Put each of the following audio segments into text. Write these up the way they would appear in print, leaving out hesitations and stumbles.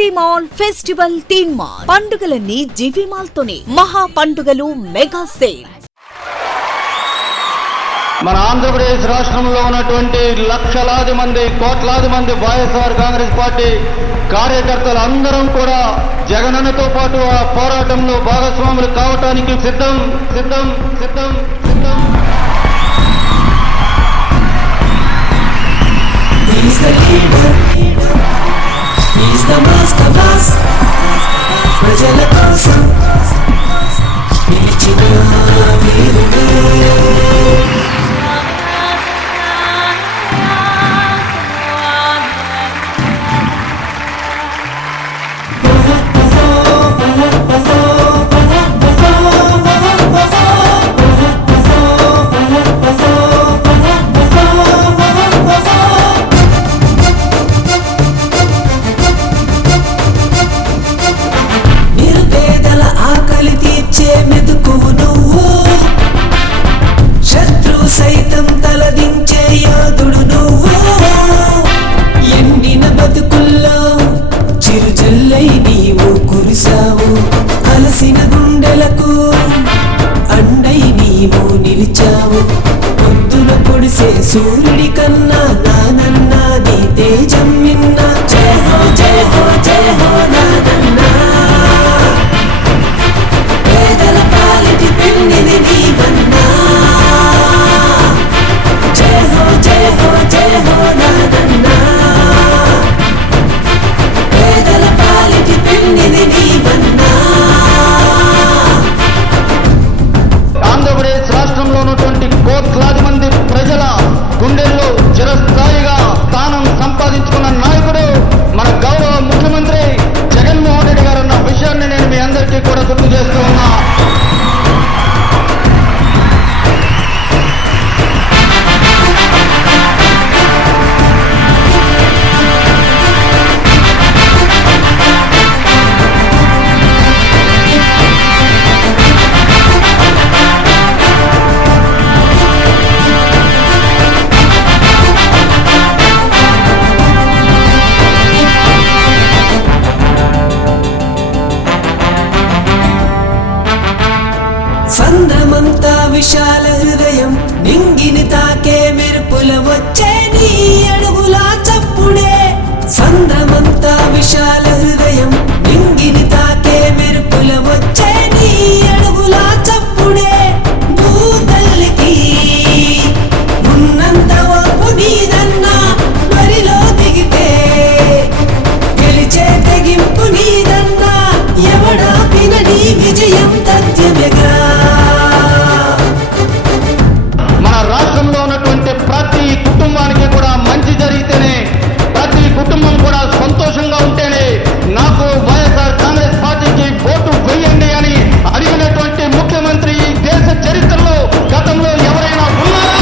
జీవి mall festival theme mall. పండుగలన్నీ జీవి mall తోనే. మహా పండుగలు మెగా సేల్. మన ఆంధ్రప్రదేశ్ రాష్ట్రంలో ఉన్నటువంటి లక్షలాది మంది కోట్లాది మంది వైఎస్ఆర్ కాంగ్రెస్ పార్టీ కార్యకర్తలు అందరం కూడా జగనన్నతో పాటు ఆ పోరాటంలో భాగస్వాములు కావటానికి సిద్ధం సిద్ధం సిద్ధం సిద్ధం. ప్రజల కోసం నిలిచిన వీరుడే. అలసిన గుండెలకు అండై నీవు నిలిచావు. పొద్దున పొడిసే సూర్యుడి కన్నా నానన్నా నీ తేజం మిన్నా. జయ హో జయ హో జయ హో నానన్నా. పేదల పాలిటి పెన్నిది నీవన్నా. జయ హో జయ హో జయ హో నానన్నా. పేదల పాలిటి పెన్నిది నీవన్నా. ఆంధ్రప్రదేశ్ రాష్ట్రంలో ఉన్నటువంటి కోట్లాది మంది ప్రజల గుండెల్లో చిరస్థాయిగా స్థానం సంపాదించుకున్న నాయకుడు మన గౌరవ ముఖ్యమంత్రి జగన్మోహన్ రెడ్డి గారు అన్న విషయాన్ని నేను మీ అందరికీ కూడా గుర్తు చేస్తూ ఉన్నా. సంద్రమంతా విశాల హృదయం నింగిని తాకే మెరుపుల వచ్చే నీ అడుగుల చప్పుడే. సంద్రమంతా విశాల హృదయం నింగిని తాకే మెరుపుల వచ్చే నీ అడుగుల చప్పుడే. భూతల్లికి ఉన్నంత ఓపు నీదన్నా. వరిలో దిగితే గెలిచే తెగింపు నీదన్నా. ఎవడా పినని విజయం తథ్యమేగా. మన రాష్ట్రంలో ఉన్నటువంటి ప్రతి కుటుంబానికి కూడా మంచి జరిగితేనే, ప్రతి కుటుంబం కూడా సంతోషంగా ఉంటేనే నాకు వైఎస్ఆర్ కాంగ్రెస్ పార్టీకి ఓటు వేయండి అని అడిగినటువంటి ముఖ్యమంత్రి ఈ దేశ చరిత్రలో గతంలో ఎవరైనా ఉన్నారా?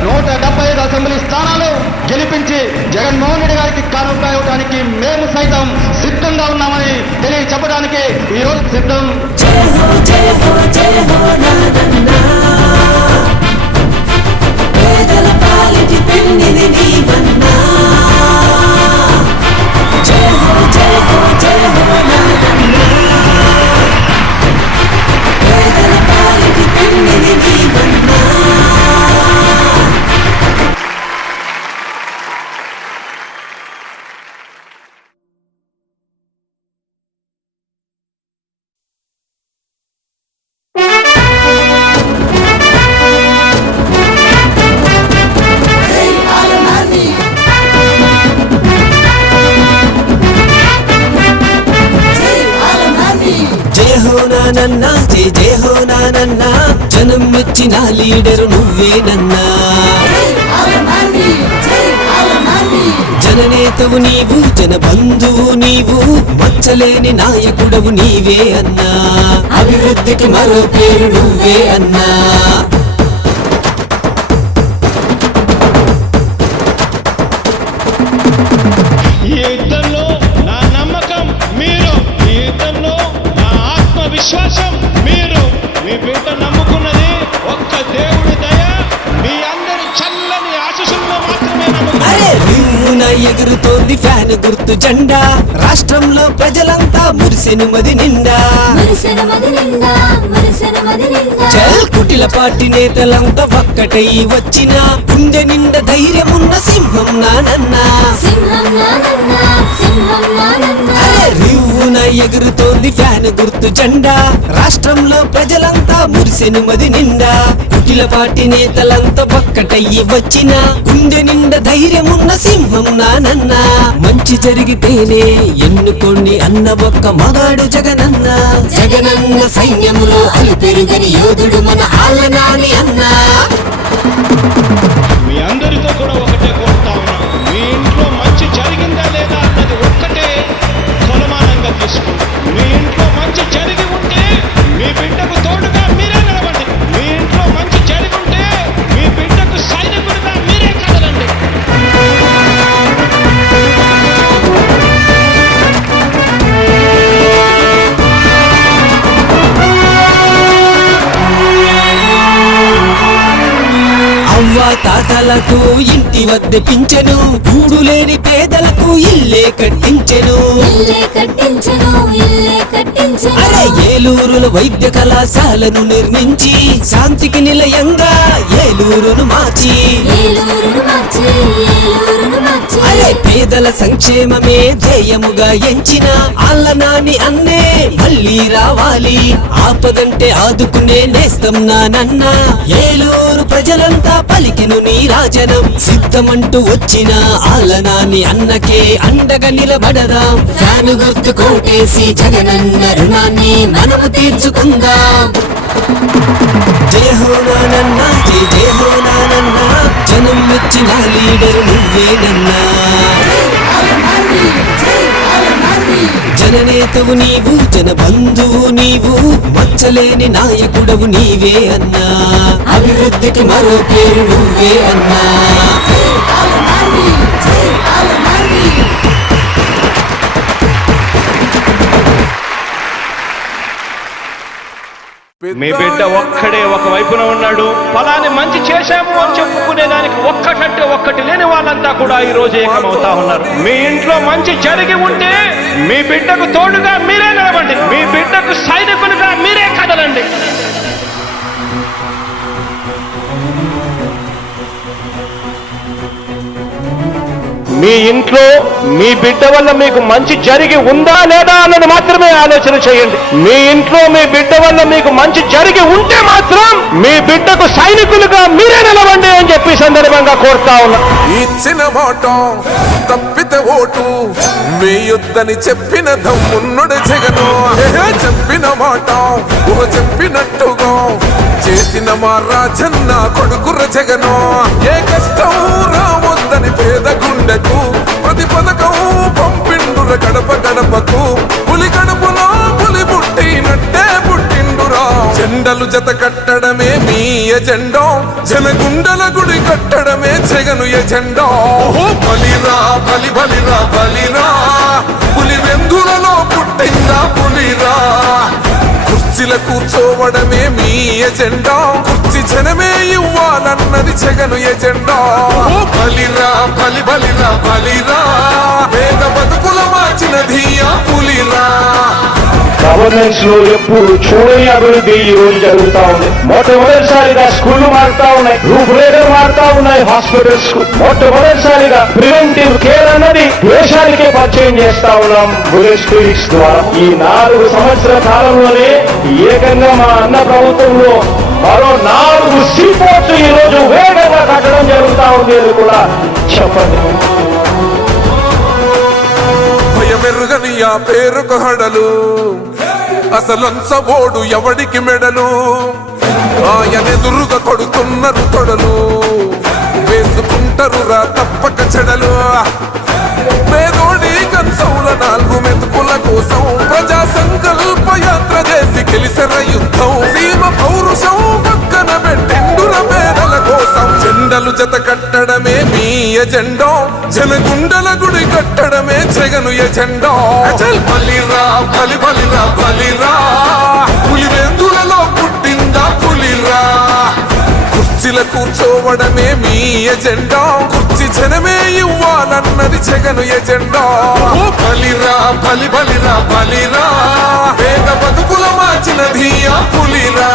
175 అసెంబ్లీ స్థానాలు గెలిపించి జగన్మోహన్ రెడ్డి గారికి కానుక ఇవ్వడానికి మేము సైతం సిద్ధంగా ఉన్నామని తెలియచెప్పడానికి ఈరోజు సిద్ధం. జయ హో జయ హో జయ హో నానన్నా. పేదల పాలిటి పెన్నిది నీవన్నా. జయ హో జయ హో జయ హో నానన్నా. పేదల పాలిటి పెన్నిది నీవన్నా. నానన్నా జయ జయ హో నానన్నా. జనం మెచ్చిన లీడరు నువ్వేనన్నా. జననేతవు నీవు, జన బంధువు నీవు, మచ్చలేని నాయకుడవు నీవే అన్నా. అభివృద్ధికి మరో పేరు నువ్వే అన్నా. ఈ యుద్ధంలో నా నమ్మకం మీరు, ఈ యుద్ధంలో నా ఆత్మవిశ్వాసం మీరు. మీ బిడ్డ నమ్ముకున్నది ఒక్క దేవుడి దయ, గుర్తు జెండా రాష్ట్రంలో ప్రజలంతా మురిసెను మది నిండా చల్ కుటిల పార్టీ నేతలంతా ఒక్కటై వచ్చిన గుండె నిండా ధైర్యమున్న సింహం నానన్నా రివ్వున ఎగురుతోంది ఫ్యాన్ గుర్తు జెండా రాష్ట్రంలో ప్రజలంతా మురిసెను మది నిండా కుటిల పార్టీ నేతలంతా ఒక్కటయ్యి వచ్చిన గుండె నిండా ధైర్యమున్న సింహం నానన్నా మంచి జరిగితేనే ఎన్నుకోండి అన్న ఒక్క మగాడు జగనన్న జగనన్న సైన్యములో అలుపెరుగని యోధుడు మన ఆలనాని అన్నా మీ అందరితో కూడా ఒకటే కోరుతా ఉన్నా, మీ ఇంట్లో మంచి జరిగిందా లేదా అన్నది ఒక్కటే కొలమానంగా తీసుకోండి. మీ ఇంట్లో మంచి జరిగి ఉంటే మీ బిడ్డకు తోడుగా మీరే నిలబండి. మీ ఇంట్లో మంచి జరిగి ఉంటే మీ బిడ్డకు సైనికుడిగా మీరే కదలండి. అవ్వ తాతలకు ఇంటి వద్ద పింఛను గూడు లేని పేదలకు ఇల్లే కట్టించెను అరే ఏలూరులో వైద్య కళాశాలను నిర్మించి శాంతికి నిలయంగా ఏలూరును మార్చి అరే పేదల సంక్షేమమే ధ్యేయముగా ఎంచిన ఆలనాని అన్నే మళ్ళీ రావాలి ఆపదంటే ఆదుకునే నేస్తం నానన్నా ఏలూరు ప్రజలంతా పలికెను నీ రాజనం సిద్ధమంటూ వచ్చిన ఆలనాని అన్నకే అండగా నిలబడదాం ఫ్యాను గుర్తు కోటేసి జగనన్న రుణాన్ని మనము తీర్చుకుందాం జయ హో నానన్నా జయ జయ హో నానన్నా జనం మెచ్చిన లీడరు నువ్వేనన్నా జననేతవు నీవు జన బంధువు నీవు మచ్చలేని నాయకుడవు నీవే అన్నా అభివృద్ధికి మరో పేరు నువ్వే అన్నా మీ బిడ్డ ఒక్కడే ఒక వైపున ఉన్నాడు. ఫలాన్ని మంచి చేశాము అని చెప్పుకునే దానికి ఒక్కటంటే ఒక్కటి లేని వాళ్ళంతా కూడా ఈ రోజు ఏకమవుతా ఉన్నారు. మీ ఇంట్లో మంచి జరిగి ఉంటే మీ బిడ్డకు తోడుగా మీరే నిలబండి. మీ బిడ్డకు సైనికులుగా మీరే కదలండి. మీ ఇంట్లో మీ బిడ్డ వల్ల మీకు మంచి జరిగి ఉందా లేదా అన్నది మాత్రమే ఆలోచన చేయండి. మీ ఇంట్లో మీ బిడ్డ వల్ల మీకు మంచి జరిగి ఉంటే మాత్రం మీ బిడ్డకు సైనికులుగా మీరే నిలవండి అని చెప్పి సందర్భంగా కోరుతా ఉన్నా. ఇచ్చిన మాట తప్పితే ఓటు వేయొద్దని చెప్పిన దమ్మున్నడు జగను చెప్పిన మాట చెప్పినట్టుగా చేసిన మా రాజన్న కొడుకుర జగను ఏ కష్టం రావద్దని పేద గుండెకు ప్రతి పథకం పంపిండుర గడప గడపకు పులి గడపలో పులి పుట్టినట్టే పుట్టిండురా జెండలు జత కట్టడమే మీ ఎజెండా జనగుండల గుడి కట్టడమే జగను ఎజెండా బలిరా బలి బలిరా బలిరా పులి వెందులలో పుట్టిందా పులిరా కుర్చీల కూర్చోవడమే మీ ఎజెండా కుర్చీ జనమే ఇవ్వాలన్నది జగను ఎజెండా బలిరా బలి బలిరా బలిరా పేద బతుకుల మార్చినది ఆ పులిరా గవర్నెన్స్ లో ఎప్పుడు చూడని అభివృద్ధి ఈ రోజు జరుగుతా ఉంది. మొట్టమొదటిసారిగా స్కూళ్లు మారుతా ఉన్నాయి, రూపురేఖలు మారుతా ఉన్నాయి, హాస్పిటల్స్ మొట్టమొదటిసారిగా ప్రివెంటివ్ కేర్ అన్నది దేశానికే పరిచయం చేస్తా ఉన్నాం బుల్లెట్ క్లినిక్స్ ద్వారా. ఈ 4 సంవత్సరాల కాలంలోనే ఏకంగా మా అన్న ప్రభుత్వంలో మరో 4 సీపోర్ట్స్ ఈ రోజు వేగంగా కట్టడం జరుగుతా ఉంది అని కూడా చెప్పండి. భయమెరుగని ఆ పేరుకు హడలు అసలంచబోడు ఎవడికి మెడలు ఆయనెదురుగా కొడుతున్నారు తొడలు వేసుకుంటారు రా తప్పక చెడలు పేదోడి కంచౌల 4 మెతుకుల కోసం ప్రజా సంకల్ప యాత్ర చేసి గెలిసిన యుద్ధం సీమ పౌరుషం పక్కన పెట్టిండుర పేదల కోసం జెండలు జత కట్టడమే మీ ఎజెండా జనగుండల గుడి కట్టడమే జగను ఎజెండా బలిరా బలి బలిరా బలిరా పులి వెందులలో పుట్టిందా పులిరా కుర్చీల కూర్చోవడమే మీ ఎజెండా కుర్చీ జనమే ఇవ్వాలన్నది జగను ఎజెండా బలిరా బలిరా బలిరా పేద బతుకుల మార్చినది ఆ పులిరా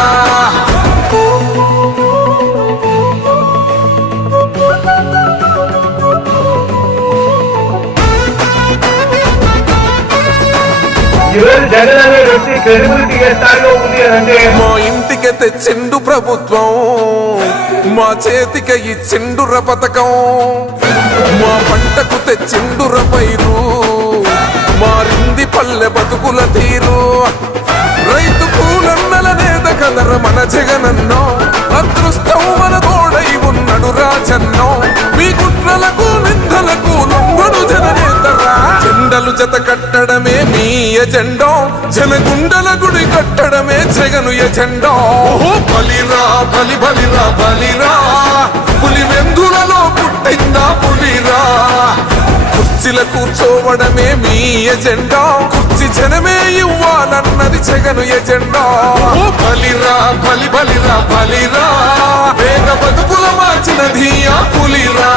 జగన్ అనే వ్యక్తి క్రెడిబిలిటీ ఏ స్థాయిలో ఉంది అంటే మా ఇంటికి తెచ్చిండు ప్రభుత్వం మా చేతికి ఇచ్చిండుర పథకం మా పంటకు తెచ్చిండుర పైరు మారింది పల్లె బతుకుల తీరు రైతు కూలన్నల నేత కదర మన జగనన్నో అదృష్టం మన తోడై ఉన్నాడు రాజన్నో మీ కుట్రలకు నిందలకు లొంగడు జననేతరా జెండలు జత కట్టడమే మీ ఎజెండా జనగుండల గుడి కట్టడమే జగను ఎజెండా బలిరా బలిరా బలిరా పులి వెందులలో పుట్టిందా పులిరా కుర్చీల కూర్చోవడమే మీ ఎజెండా కుర్చీ జనమే ఇవ్వాలన్నది జగను ఎజెండా బలిరా బలిరా బలిరా పేద బతుకుల మార్చినది ఆ పులిరా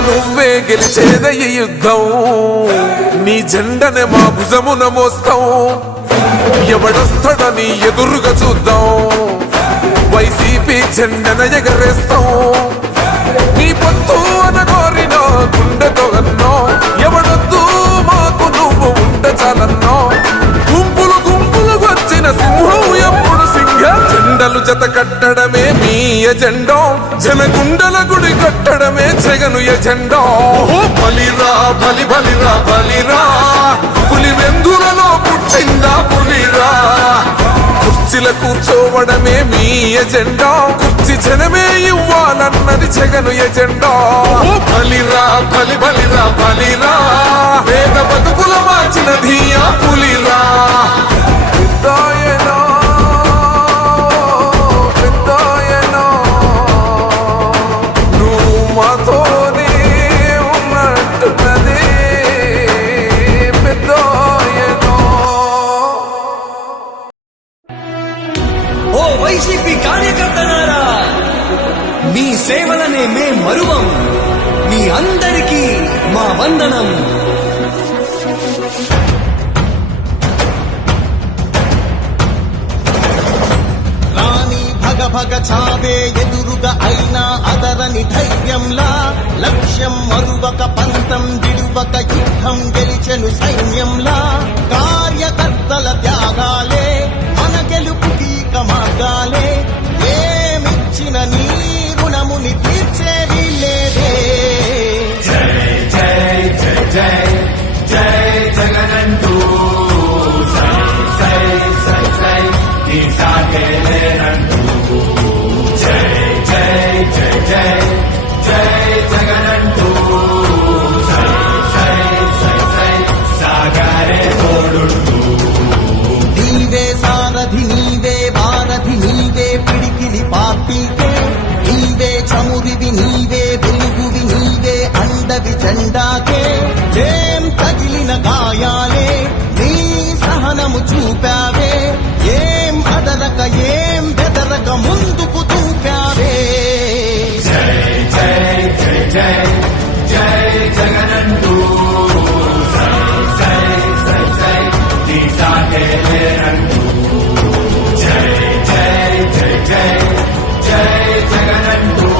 నువ్వే గెలిచేద ఈ యుద్ధం నీ జెండనే మా భుజమున మోస్తాం ఎవడొస్తాడని ఎదురుగా చూద్దాం వైసీపీ జెండన ఎగరేస్తాం నీ పొత్తు అనగోరిన గుండెతో అన్నో ఎవడొద్దు మాకు నువ్వు ఉంటే చాలన్నో గుంపులు గుంపులు వచ్చిన సింహం ఎప్పుడు సింహ జెండలు జత కట్టడమే మీ ఎజెండా జనగుండల గుడి కట్టడమే జగను ఎజెండా బలిరా బలిరా బలిరా పులి వెందులలో పుట్టిందా పులిరా కుర్చీల కూర్చోవడమే మీ ఎజెండా కుర్చీ జనమే ఇవ్వాలన్నది జగను ఎజెండా బలిరా బలిరా బలిరా పేద బతుకుల మార్చినది ఆ పులిరా ఓ వైసీపీ కార్యకర్తలారా మీ సేవలనే మే మరువం మీ అందరికీ మా వందనం రాణి భగ చావే ఎదురుగా అయినా అదరని ధైర్యంలా లక్ష్యం మరువక పంతం విడువక యుద్ధం గెలిచెను సైన్యంలా కార్యకర్తల త్యాగాలే మన గెలుపుకి మార్గాలే ఏమిచ్చిన నీ రుణముని తీర్చేది లేదే జై జై జై జై జై జగనంటూ సై సై సై సై ఈ సాగేలేనంటూ జై జై జై జై జై జగనంటూ సై సై సై సై సాగరే తోడుంటూ నీవే సారథి నీవే వారధి నీవే పిడికిలి పార్టీకే నీవే చమురివి నీవే వెలుగువి నీవే అండవి జెండాకే ఏం తగిలిన గాయాలే నీ సహనము చూపావే ఏం అదరక ఏం బెదరక ముందుకు చూపావే జై జై జై జై జై జగనంటూ సై సై సై సై ఈ సాగేలేనంటూ జై జై జై జై జై జగనంటూ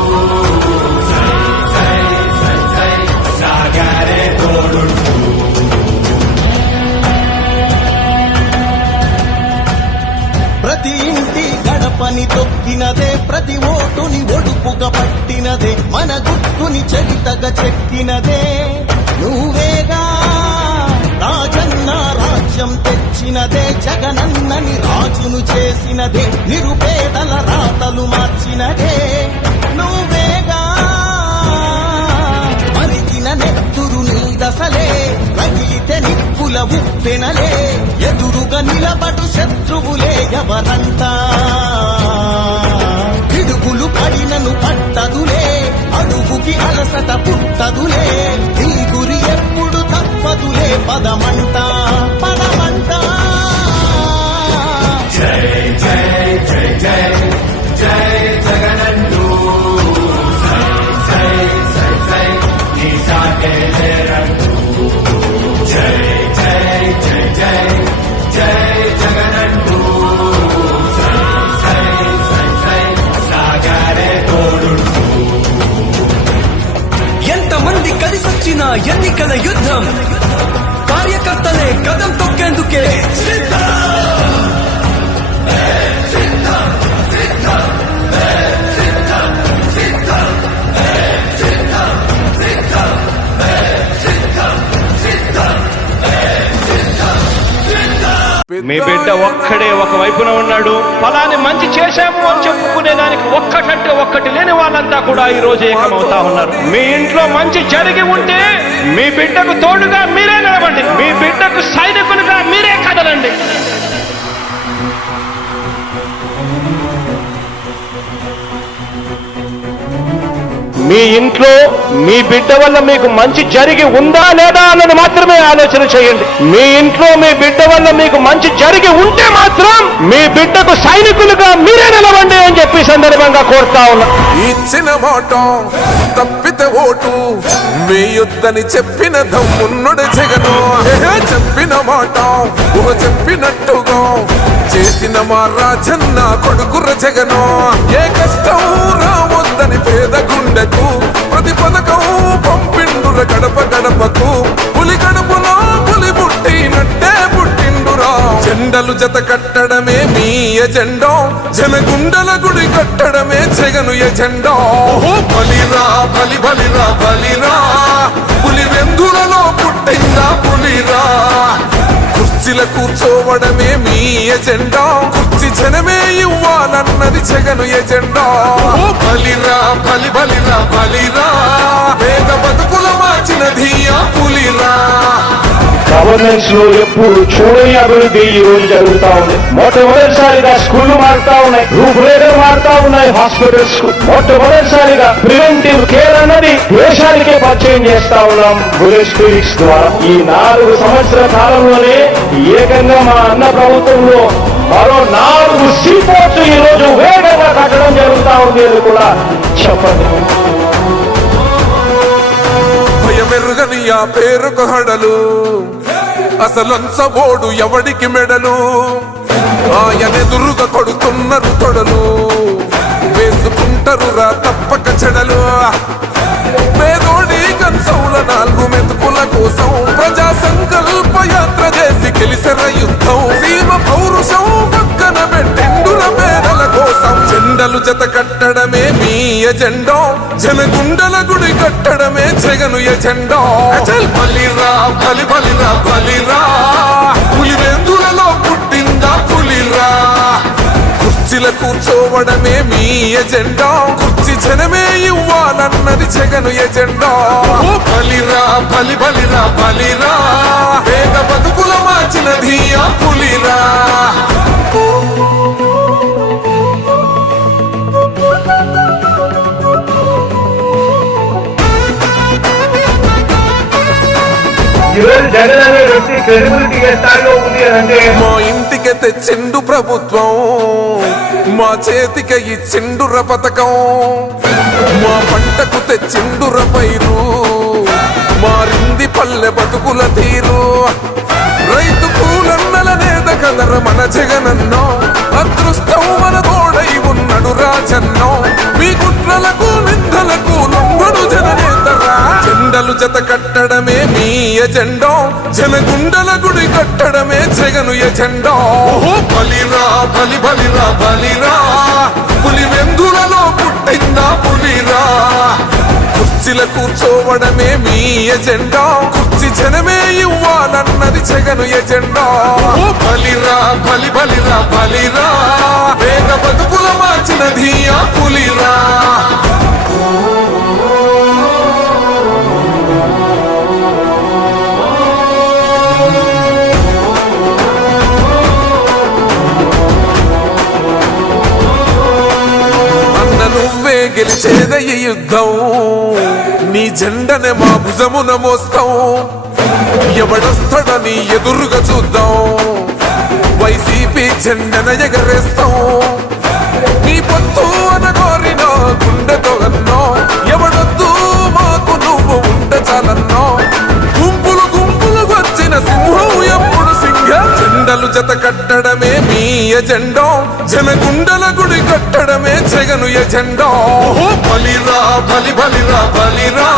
సై సై సై సై సాగరే తోడుంటూ ప్రతి ఇంటి గడపని తొక్కినదే ప్రతి ఓటుని ఒడుపుగా పట్టినదే మన గుర్తుని చరితగా చెక్కినదే నువ్వేగా రాజన్న రాజ్యం తెచ్చినదే జగనన్నని రాజును చేసినదే నిరుపేదల రాతలు మార్చినదే నువ్వేగా మరిగిన నెత్తురు నీ దశలే రగిలితే నిప్పుల ఉప్పెనలే ఎదురుగా నిలబడు శత్రువులే ఎవరంతా పిడుగులు పడినను పట్టదులే పనికి అలసట పుట్టదులే నీ గురి ఎప్పుడు తప్పదులే పదమంట పదమంట జై జై జై జై జై జగనంటూ సై సై సై సై నీ సాగే లేరంటూ జై జై జై జై జై జగనంటూ సై సై సై సై సాగరే తోడుంటూ ఎంతమంది కలిసొచ్చిన ఎన్నికల యుద్ధం కార్యకర్తలే కదం తొక్కేందుకే మీ బిడ్డ ఒక్కడే ఒక వైపున ఉన్నాడు. ఫలాన్ని మంచి చేశాము అని చెప్పుకునే దానికి ఒక్కటంటే ఒక్కటి లేని వాళ్ళంతా కూడా ఈ రోజు ఏకమవుతా ఉన్నారు. మీ ఇంట్లో మంచి జరిగి ఉంటే మీ బిడ్డకు తోడుగా మీరే నిలబండి, మీ బిడ్డకు సైనికులుగా మీరే కదలండి. మీ ఇంట్లో మీ బిడ్డ వల్ల మీకు మంచి జరిగి ఉందా లేదా అన్నది మాత్రమే ఆలోచన చేయండి. మీ ఇంట్లో మీ బిడ్డ వల్ల మీకు మంచి జరిగి ఉంటే మాత్రం మీ బిడ్డకు సైనికులుగా మీరే నిలవండి అని చెప్పి సందర్భంగా కోరుతా ఉన్నా. ఇచ్చిన మాట తప్పితే ఓటు వేయొద్దని చెప్పిన దమ్మున్నడు జగను. చెప్పిన మాట చెప్పినట్టుగా చేసిన మా రాజన్న కొడుకుర జగను. ఏ కష్టం రావద్దని పేద గుండెకు ప్రతి పథకం పంపిండుర గడప గడపకు. పులి గడపలో పులి పుట్టినట్టే పుట్టిండురా. జెండలు జత కట్టడమే మీ ఎజెండా, జనగుండల గుడి కట్టడమే జగను ఎజెండా. బలిరా బలి బలిరా బలిరా పులి వెందులలో పుట్టిందా పులిరా. కుర్చీల కూర్చోవడమే మీ ఎజెండా, కుర్చీ జనమే ఇవ్వాలన్నది జగను ఎజెండా. బలిరా బలి బలిరా బలిరా పేద బతుకుల మార్చినది ఆ పులిరా. గవర్నెన్స్ లో ఎప్పుడు చూడని అభివృద్ధి ఈ రోజు జరుగుతా ఉంది. మొట్టమొదటిసారిగా స్కూళ్లు మారుతా ఉన్నాయి, రూపురేఖలు మారుతా ఉన్నాయి, హాస్పిటల్స్ కు మొట్టమొదటిసారిగా ప్రివెంటివ్ కేర్ అన్నది దేశానికే పరిచయం చేస్తా ఉన్నాం బుల్లెట్ క్లినిక్స్ ద్వారా. ఈ 4 సంవత్సరాల కాలంలోనే ఏకంగా మా అన్న ప్రభుత్వంలో మరో 4 సీపోర్ట్స్ ఈ రోజు వేగంగా కట్టడం జరుగుతా ఉంది అని కూడా చెప్పండి. భయమెరుగని ఆ పేరుకు హడలు, అసలంచబోడు ఎవడికి మెడలు. ఆయనెదురుగా కొడుతున్నారు తొడలు, వేసుకుంటారు రా తప్పక చెడలు. పేదోడి కన్సౌల 4 మెతుకుల కోసం ప్రజా సంకల్ప యాత్ర చేసి గెలిసెర యుద్ధం. సీమ పౌరుషం పక్కన పెట్టిండుర పేదల కోసం. జెండలు జత కట్టడమే మీ ఎజెండా, జనగుండల గుడి కట్టడమే జగను ఎజెండా. బలిరా బలి బలిరా బలిరా పులి వెందులలో పుట్టిందా పులిరా. కుర్చీల కూర్చోవడమే మీ ఎజెండా, కుర్చీ జనమే ఇవ్వాలన్నది జగను ఎజెండా. బలిరా బలి బలిరా బలిరా పేద బతుకుల మార్చినది ఆ పులిరా. ఈరోజు జగన్ అనే వ్యక్తి క్రెడిబిలిటీ ఏ స్థాయిలో ఉంది అంటే మా ఇంటికి తెచ్చిండు ప్రభుత్వం, మా చేతికి ఇచ్చిండుర పథకం. మా పంటకు తెచ్చిండుర పైరు, మారింది పల్లె బతుకుల తీరు. రైతు కూలన్నల నేత కదర మన జగనన్నో, అదృష్టం మన తోడై ఉన్నడు రాజన్నో. మీ కుట్రలకు నిందలకు లొంగడు జననేతరా. జెండలు జత కట్టడమే మీ ఎజెండా, జనగుండల గుడి కట్టడమే జగను ఎజెండా. బలిరా బలి బలిరా బలిరా పులి వెందులలో పుట్టిందా పులిరా. కుర్చీల కూర్చోవడమే మీ ఎజెండా, కుర్చీ జనమే ఇవ్వాలన్నది జగను ఎజెండా. బలిరా బలి బలిరా బలిరా పేద బతుకుల మార్చినది ఆ పులిరా. గెలిచేద ఈ యుద్ధం, నీ జెండనే మా భుజమున మోస్తాం ఎవడొస్తాడని ఎదురుగా చూద్దాం వైసీపీ జెండన ఎగరేస్తాం నీ పొత్తు అనగోరిన గుండెతో అన్నో ఎవడొద్దు మాకు నువ్వు ఉండ చాలన్నో గుంపులు గుంపులు వచ్చిన సింహం ఎప్పుడు సింహ జెండలు జత కట్టడమే మీ ఎజెండో జనగుండల గుడి కట్టడమే జగను ఎజెండో బలిరా బలి బలిరా బలిరా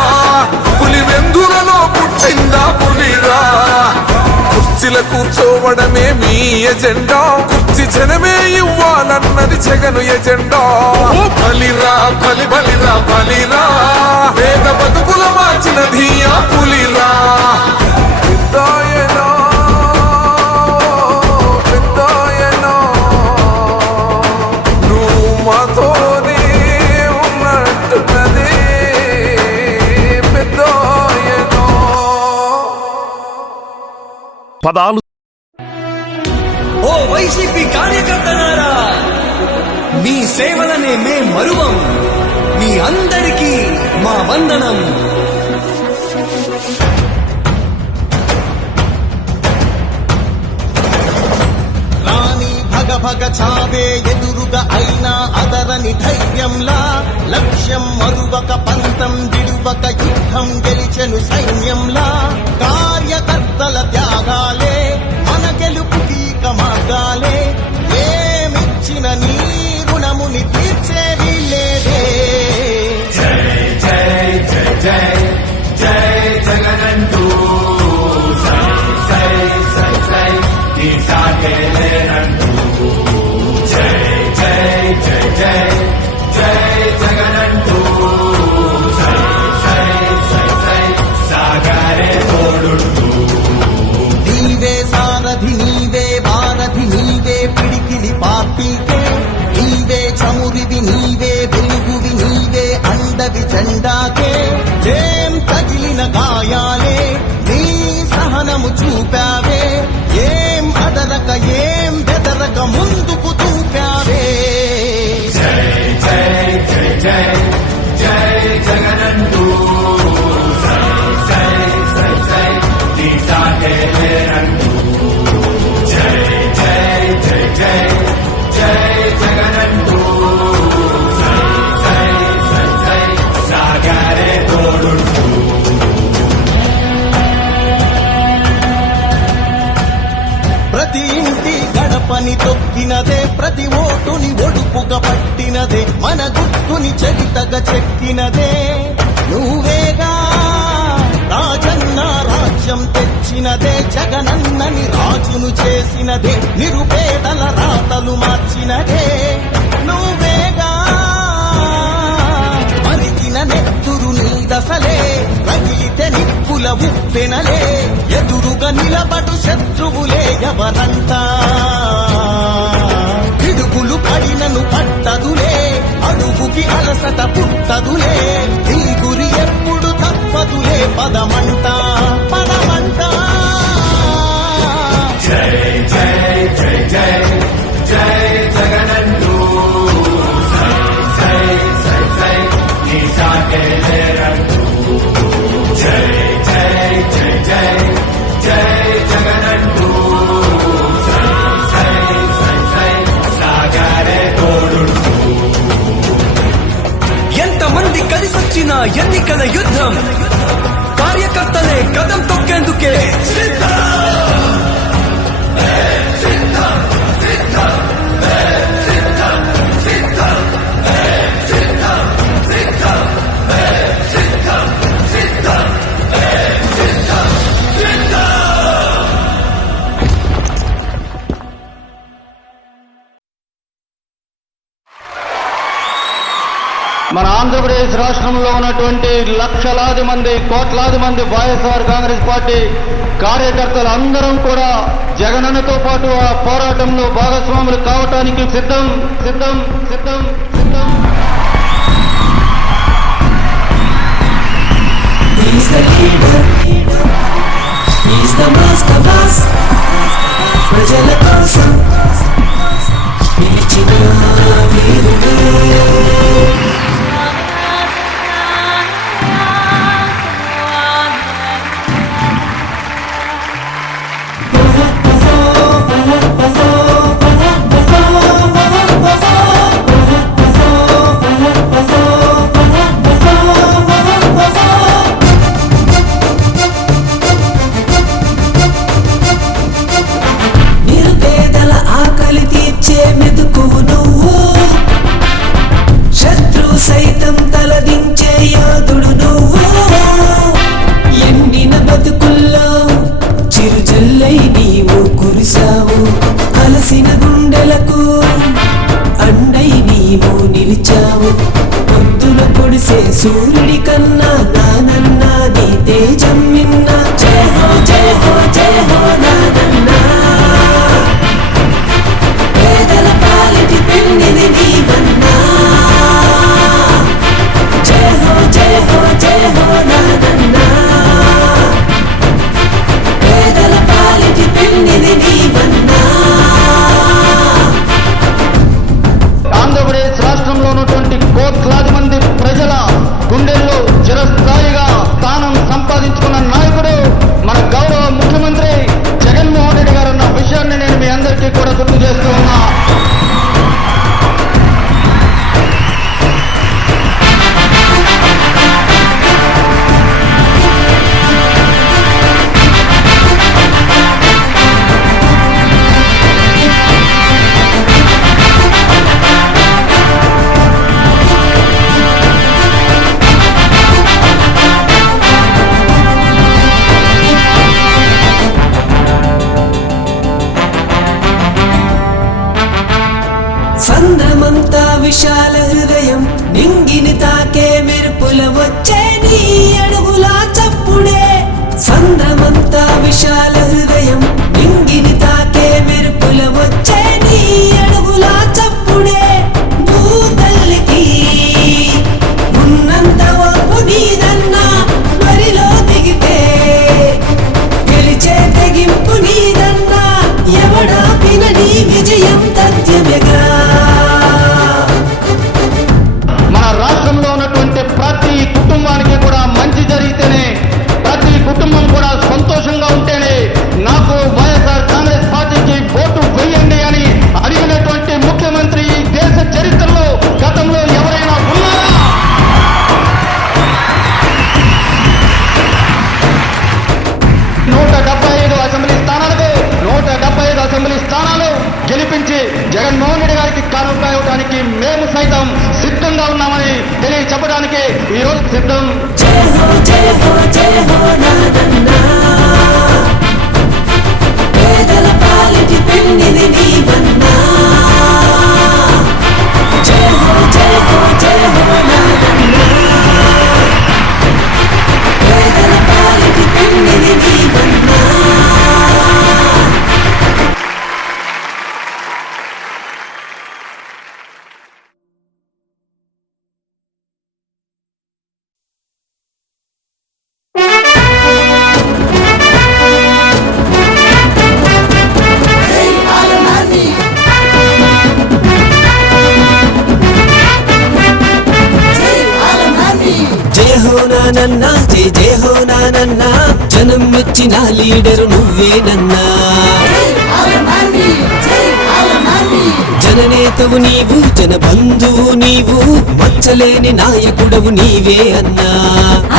పులి వెందులలో పుట్టిందా పులిరా కుర్చీల కూర్చోవడమే మీ ఎజెండా కుర్చీ జనమే ఇవ్వాలన్నది జగను ఎజెండా బలిరా బలి బలిరా బలిరా పేద బతుకుల మార్చినది ఆ పులిరా పెద్దాయనా పెద్దాయనా నువ్వు మాతోనే ఉన్నట్టున్నదే పెద్దాయనా పదాలు. ఓ వైసీపీ కార్యకర్తలారా, మీ సేవలనే మే మరువం. మీ అందరికీ మా వందనం. రాణి భగ భగ చావే ఎదురుగా అయినా అదరని ధైర్యంలా లక్ష్యం మరువక పంతం విడువక యుద్ధం గెలిచెను సైన్యంలా కార్యకర్తల త్యాగాలే మన గెలుపుకీక మార్గాలే ఏమిచ్చిన నీ రుణముని తీర్చేది లేదే. జై జై జై జై జై జగనంటూ సై సై సై సై నీ సాగే లేనంటూ జై జై జై జై జై జగనంటూ సై సై సై సై సాగరే తోడుంటూ నీవే సారథి నీవే వారధి నీవే పిడికిలి పార్టీకే నీవే చమురివి నీవే వెలుగువి నీవే అండవి జెండాకే ఏం తగిలిన గాయాలే నీ సహనము చూపావే ఏం అదరక ఏం బెదరక ముందుకు చూపావే. జై జై జై జై జై జగనంటూ సై సై సై సై నీ సాగే లేనంటూ జై జై జై జై జై జగనంటూ సై సై సై సై సాగరే తోడుంటూ ప్రతి ఇంటి గడపని తొక్కినదే ప్రతి ఓటుని ఒడుపుగా పట్టినదే మన గుర్తుని చెవితగా చెక్కినదే నువ్వేగా రాజన్న రాజ్యం తెచ్చినదే జగనన్నని రాజును చేసినదే నిరుపేదల రాతలు మార్చినదే నువ్వేగా మరిగిన నెత్తురు నీ దశలే రగిలితే నిప్పుల ఉప్పెనలే ఎదురుగా నిలబడు శత్రువులే ఎవరంతా పిడుగులు పడినను పట్టదులే అడుగుకి అలసట పుట్టదులే నీ గురి ఎప్పుడు తప్పదులే పదమంట పదమంట. జై జై జై జై జై జగనంటూ సై సై సై సై నీ సాగే లేరంటూ జై జై జై జై జై జగనంటూ సై సై సై సై సాగరే తోడుంటూ ఎంతమంది కలిసొచ్చిన ఎన్నికల యుద్ధం కార్యకర్తలే కదం తొక్కేందుకే సిద్ధం. మన ఆంధ్రప్రదేశ్ రాష్ట్రంలో ఉన్నటువంటి లక్షలాది మంది కోట్లాది మంది వైఎస్ఆర్ కాంగ్రెస్ పార్టీ కార్యకర్తలు అందరం కూడా జగనన్నతో పాటు ఆ పోరాటంలో భాగస్వాములు కావటానికి సిద్ధం సిద్ధం సిద్ధం సిద్ధం. He's the leader. He's the master boss. ప్రజల కోసం నిలిచిన వీరుడు. సూర్యుడి కన్నా నానన్న నీ తేజం మిన్న జయ హో జయ హో జయ హో నానన్న పేదల పాలిటి పెన్నిది నీవన్నా జయ హో జయ హో జయ హో నానన్న పేదల పాలిటి పెన్నిది నీవన్నా. ఆంధ్రప్రదేశ్ రాష్ట్రంలో ఉన్నటువంటి కోట్లాది మంది ప్రజల గుండెల్లో చిరస్థాయిగా స్థానం సంపాదించుకున్న నాయకుడు మన గౌరవ ముఖ్యమంత్రి జగన్మోహన్ రెడ్డి గారు అన్న విషయాన్ని నేను మీ అందరికీ కూడా గుర్తు చేస్తూ ఉన్నా. సంద్రమంతా విశాల హృదయం నింగిని తాకే మెరుపుల వచ్చే నీ అడుగుల చప్పుడే. సంద్రమంతా విశాల హృదయం నింగిని తాకే మెరుపుల వచ్చే నీ అడుగుల చప్పుడే. భూతల్లికి ఉన్నంత వప్పు నీదన్నా మరిలో దిగితే గెలిచే తెగింపు నీదన్నా ఎవడా పిన నీ విజయం తథ్యమేగా. మన రాష్ట్రంలో ఉన్నటువంటి ప్రతి కుటుంబానికి కూడా మంచి జరిగితేనే, ప్రతి కుటుంబం కూడా సంతోషంగా ఉంటేనే నాకు వైఎస్ఆర్ కాంగ్రెస్ పార్టీకి ఓటు వేయండి అని అడిగినటువంటి ముఖ్యమంత్రి ఈ దేశ చరిత్రలో గతంలో ఎవరైనా ఉన్నారా? 175 అసెంబ్లీ స్థానాలకు 175 అసెంబ్లీ స్థానాలు గెలిపించి జగన్మోహన్ రెడ్డి గారికి కానుక ఇవ్వడానికి మేము సైతం సిద్ధంగా ఉన్నామని తెలియచెప్పడానికి ఈరోజు సిద్ధం. జయ హో జయ హో జయ హో నానన్న పేదల పాలిటి పెన్నిది నీవన్నా జయ హో జయ హో జయ హో నానన్న పేదల పాలిటి పెన్నిది నీవన్నా. జయ హో నానన్న జయ జయ హో నానన్న జనం మెచ్చిన లీడరు నువ్వేనన్నా. జననేతవు నీవు జన బంధువు నీవు మచ్చలేని నాయకుడవు నీవే అన్నా.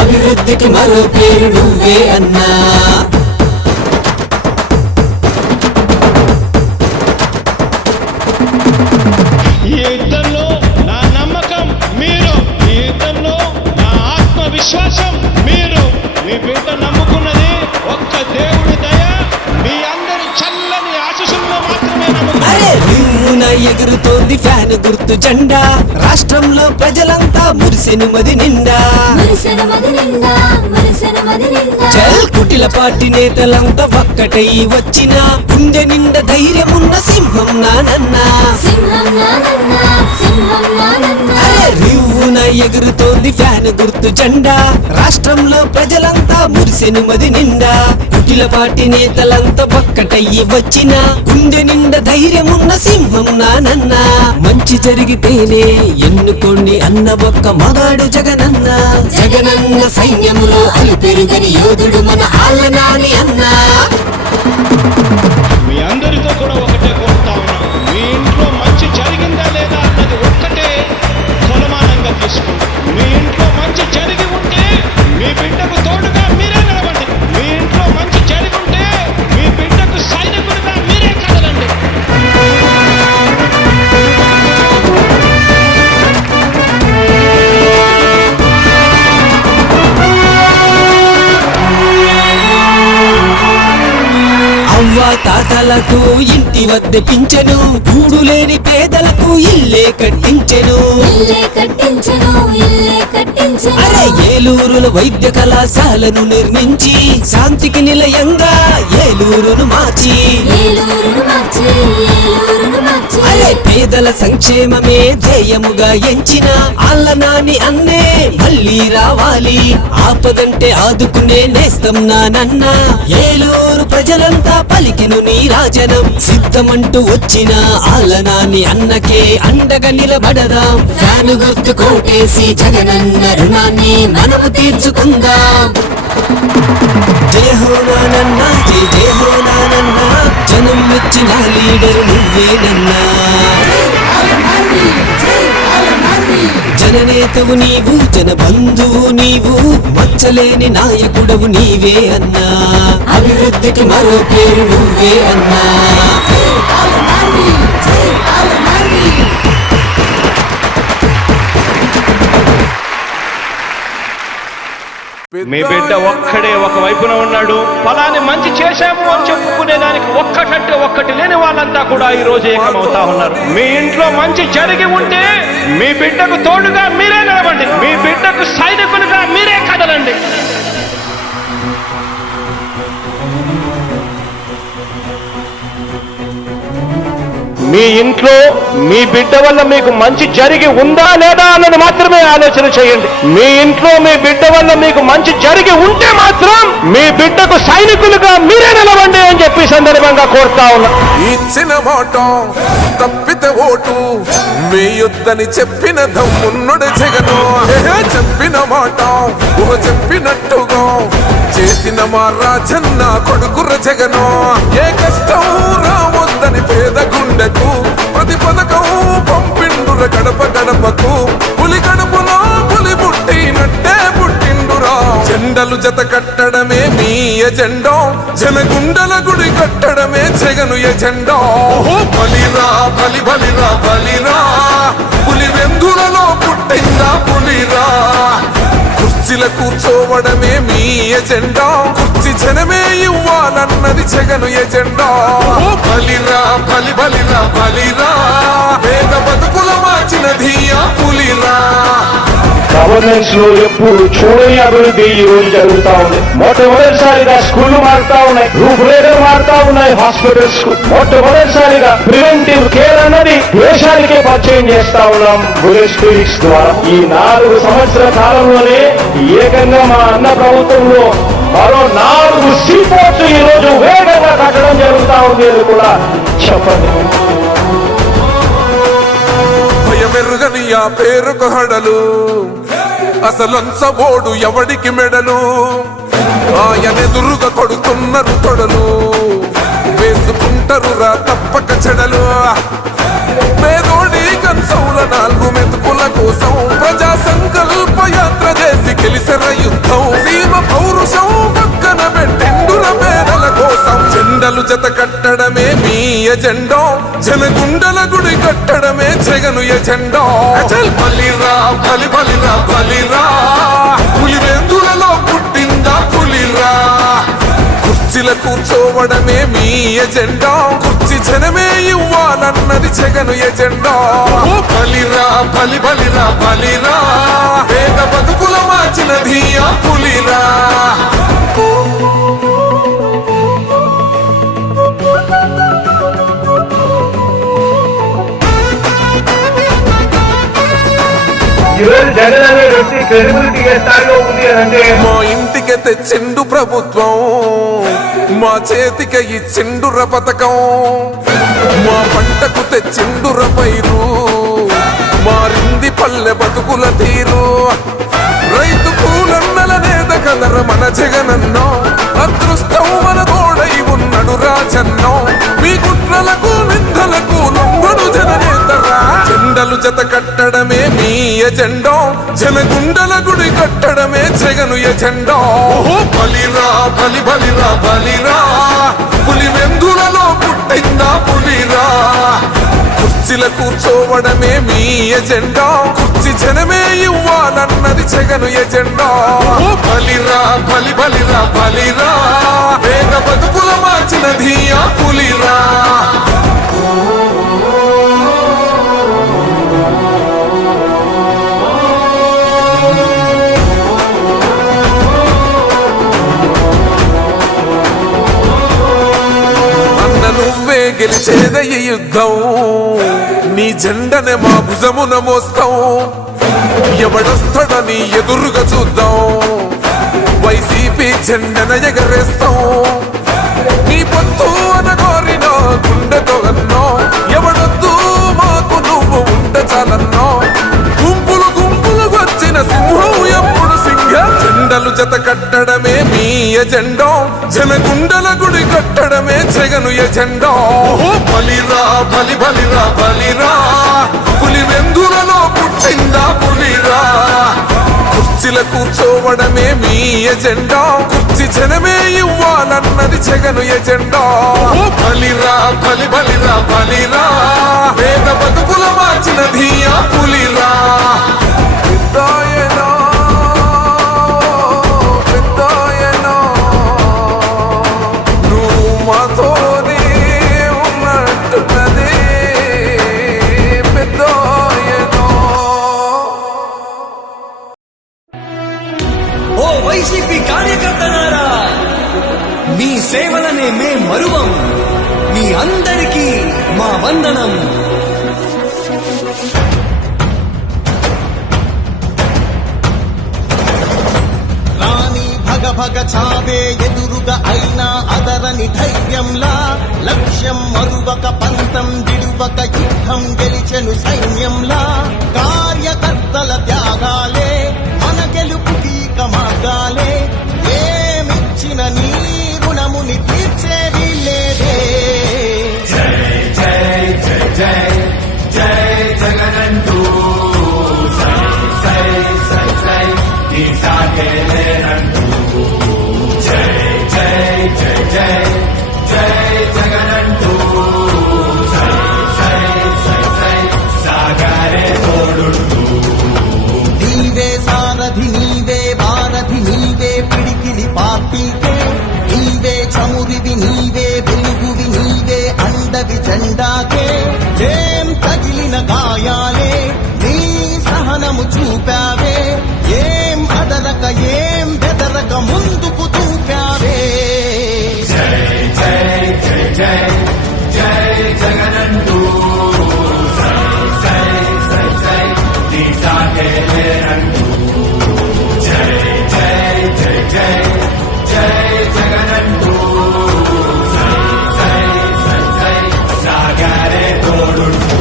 అభివృద్ధికి మరో పేరు నువ్వే అన్నా. ఈ యుద్ధంలో నా నమ్మకం మీరు, ఈ యుద్ధంలో నా ఆత్మవిశ్వాసం మీరు. మీ బిడ్డ నమ్ముకున్నది ఒక్క దేవుడి దయ, మీ అందరి చల్లని ఆశీస్సుల్లో మాత్రమే నమ్ముకున్నది. అరే రివ్వున ఎగురుతోంది ఫ్యాన్ గుర్తు జెండా, రాష్ట్రంలో ప్రజలంతా మురిసెను మది నిండా. చల్ కుటిల పార్టీ నేతలంతా ఒక్కటై వచ్చిన గుండె నిండా ధైర్యమున్న సింహం నానన్నా. అరే రివ్వున ఎగురుతోంది ఫ్యాన్ గుర్తు జెండా, రాష్ట్రంలో ప్రజలంతా మురిసెను మది నిండా. కుటిల పార్టీ నేతలంతా ఒక్కటయ్యి వచ్చిన గుండె నిండా ధైర్యమున్న సింహం నానన్నా. మంచి జరిగితేనే ఎన్నుకోండి అన్న ఒక్క మగాడు జగనన్న. జగనన్న సైన్యంలో అలు పెరుగని యోధుడు మన ఆలనాని అన్నా. మీ అందరితో కూడా ఒకటే కోరుతా ఉన్నా, మీ ఇంట్లో మంచి జరిగిందా లేదా అన్నది ఒక్కటే కొలమానంగా తీసుకోండి. మీ ఇంట్లో మంచి జరిగి ఉంటే మీ బిడ్డకు తోడుగా మీరే నిలబండి. మీ ఇంట్లో మంచి జరిగి ఉంటే మీ బిడ్డకు సైనికుడిగా మీరే కదలండి. పేదలకు ఇంటి వద్ద పింఛను, గూడు లేని పేదలకు ఇల్లే కట్టించెను. అరే ఏలూరులో వైద్య కళాశాలను నిర్మించి శాంతికి నిలయంగా ఏలూరును మార్చి, అరే పేదల సంక్షేమమే ధ్యేయముగా ఎంచిన అల్లనాని అన్నే మళ్ళీ రావాలి, ఆపదంటే ఆదుకునే నేస్తం నానన్న. ఏలూరు ప్రజలంతా పలికిను నీ రాజనం, సిద్ధమంటూ వచ్చిన అల్లనాని అన్నకే అండగా నిలబడదాం. ఫ్యాను గుర్తు కోటేసి జగనన్న రుణాన్ని మనము తీర్చుకుందాం. జయ హో నానన్న, జయ జయ హో నానన్న, జనం మెచ్చిన లీడర్ నువ్వేనన్నా. జననేతవు నీవు, జన బంధువు నీవు, మచ్చలేని నాయకుడవు నీవే అన్నా. అభివృద్ధికి మరో పేరు నువ్వే అన్నా. మీ బిడ్డ ఒక్కడే ఒక వైపున ఉన్నాడు. ఫలాన్ని మంచి చేశాము అని చెప్పుకునే దానికి ఒక్కటంటే ఒక్కటి లేని వాళ్ళంతా కూడా ఈ రోజు ఏకమవుతా ఉన్నారు. మీ ఇంట్లో మంచి జరిగి ఉంటే మీ బిడ్డకు తోడుగా మీరే నిలబండి, మీ బిడ్డకు సైనికులుగా మీరే కదలండి. మీ ఇంట్లో మీ బిడ్డ వల్ల మీకు మంచి జరిగి ఉందా లేదా అన్నది మాత్రమే ఆలోచన చేయండి. మీ ఇంట్లో మీ బిడ్డ వల్ల మీకు మంచి జరిగి ఉంటే మాత్రం మీ బిడ్డకు సైనికులుగా మీరే నిలవండి అని చెప్పి సందర్భంగా కోరుతా ఉన్నా. ఇచ్చిన మాట తప్పితే ఓటు వేయొద్దని చెప్పిన దమ్మున్నడు జగను. చెప్పిన మాట చెప్పినట్టుగా చేసిన మా రాజన్న కొడుకుర జగను. ఏ కష్టం రావద్దని పేద గుండెకు ప్రతి పథకం పంపిండుర గడప గడపకు. పులి గడపలో పులి పుట్టినట్టే పుట్టిండురా. జెండలు జత కట్టడమే మీ ఎజెండా, జనగుండల గుడి కట్టడమే జగను ఎజెండా. బలిరా బలి బలిరా బలిరా, పులి వెందులలో పుట్టిందా పులిరా. కుర్చీల కూర్చోవడమే మీ ఎజెండా, కుర్చీ జనమే ఇవ్వాలన్నది జగను ఎజెండా. బలిరా బలి బలిరా బలిరా, పేద బతుకుల మార్చినది ఆ పులిరా. గవర్నెన్స్ లో ఎప్పుడు చూడని అభివృద్ధి ఈ రోజు జరుగుతా ఉంది. మొట్టమొదటిసారిగా స్కూళ్లు మారుతా ఉన్నాయి, రూపురేఖలు మారుతా ఉన్నాయి, హాస్పిటల్స్ కు మొట్టమొదటిసారిగా ప్రివెంటివ్ కేర్ అన్నది దేశానికే పరిచయం చేస్తా ఉన్నాం బుల్లెట్ క్లినిక్స్ ద్వారా. ఈ 4 సంవత్సరాల కాలంలోనే ఏకంగా మా అన్న ప్రభుత్వంలో మరో 4 సీపోర్ట్స్ ఈ రోజు వేగంగా కట్టడం జరుగుతా ఉంది అని కూడా చెప్పండి. భయమెరుగని ఆ పేరుకు హడలు, అసలంచబోడు ఎవడికి మెడలు. ఆయనెదురుగా కొడుతున్నారు తొడలు, వేసుకుంటారు రా తప్పక చెడలు. పేదోడి కన్సౌల 4 మెతుకుల కోసం ప్రజా సంకల్ప యాత్ర చేసి గెలిసెర యుద్ధం. సీమ పౌరుషం పక్కన పెట్టిండుర పేదల కోసం. జెండలు జత కట్టడమే మీ ఎజెండా, జనగుండల గుడి కట్టడమే జగను ఎజెండా. బలిరా బలి బలిరా బలిరా, పులి వెందులలో పుట్టిందా పులిరా. కుర్చీల కూర్చోవడమే మీ ఎజెండా, కుర్చీ జనమే ఇవ్వాలన్నది జగను ఎజెండా. బలిరా బలి బలిరా బలిరా, పేద బతుకుల మార్చినది ఆ పులిరా. ఈరోజు జగన్ అనే వ్యక్తి క్రెడిబిలిటీ ఏ స్థాయిలో ఉంది అంటే మా ఇంటికి తెచ్చిండు ప్రభుత్వం, మా చేతికి ఇచ్చిండుర పథకం. మా పంటకు తెచ్చిండుర పైరు, మారింది పల్లె బతుకుల తీరు. రైతు కూలన్నల నేత కలర మన జగనన్నో, అదృష్టం మన తోడై ఉన్నడు రాజన్నో. మీ కుట్రలకు నిందలకు లొంగడు జననేతరా. జెండలు జత కట్టడమే మీ ఎజెండా, జనగుండల గుడి కట్టడమే జగను ఎజెండా. బలిరా బలి బలిరా బలిరా, పులి వెందులలో పుట్టిందా పులిరా. కుర్చీ కుర్చీల కూర్చోవడమే మీ ఎజెండా, కుర్చీ జనమే ఇవ్వాలన్నది జగను ఎజెండా. బలిరా బలి బలిరా బలిరా, వేగ బతుకుల మార్చినది ఆ పులిరా. నువ్వే గెలిచేదయ్య యుద్ధం, నీ జెండనే మా భుజమున మోస్తాం. ఎవడొస్తాడని ఎదురుగా చూద్దాం, వైసీపీ జెండన ఎగరేస్తాం. నీ పొత్తు అనగోరినో గుండెతో అన్నో, ఎవడొద్దు మాకు నువ్వు ఉండ చాలన్నో. గుంపులు గుంపులు వచ్చిన సింహం ఎప్పుడు సింహ. జెండలు జత కట్టడమే మీ ఎజెండా, జనగుండల గుడి కట్టడమే జగను ఎజెండా. బలిరా బలి బలిరా బలిరా, పులి వెందులలో పుట్టిందా పులిరా. కుర్చీల కూర్చోవడమే మీ ఎజెండా, కుర్చీ జనమే ఇవ్వాలన్నది జగను ఎజెండా. బలిరా బలి బలిరా బలిరా, వేద బతుకుల మార్చినది ఆ పులిరా. పెద్దాయనా పెద్దాయనా, నువ్వు మాతోనే ఉన్నట్టున్నదే పెద్దాయనా. ఓ వైసీపీ కార్యకర్తలారా, మీ సేవలనే మే మరువం. మీ అందరికీ మా వందనం. రాణి భగ భగ చావే ఎదురుగా అయినా అదరని ధైర్యంలా, లక్ష్యం మరువక పంతం విడువక యుద్ధం గెలిచెను సైన్యంలా. కార్యకర్తల త్యాగాలే మన గెలుపుకి మార్గాలే, ఏమిచ్చిన నీ రుణముని తీర్చేది లేదే. జై జై జై జై జై జగనంటూ సై సై సై సై నీ సాగే లేనంటూ. జై జై జై జై జై జగనంటూ సై సై సై సై సాగరే తోడుంటూ. నీవే సారథి నీవే వారధి నీవే పిడికిలి పార్టీకే, నీవే చమురివి నీవే వెలుగువి నీవే అండవి జెండాకే. ఏం తగిలిన గాయాలే నీ సహనము చూపావే, ఏం అదరక ఏం బెదరక ముందుకు చూపావే. జై జై జై జై జై జగనంటూ సై సై సై సై నీ సాగే లేనంటూ. జై జై జై జై జై జగనంటూ సై సై సై సై సాగరే తోడుంటూ.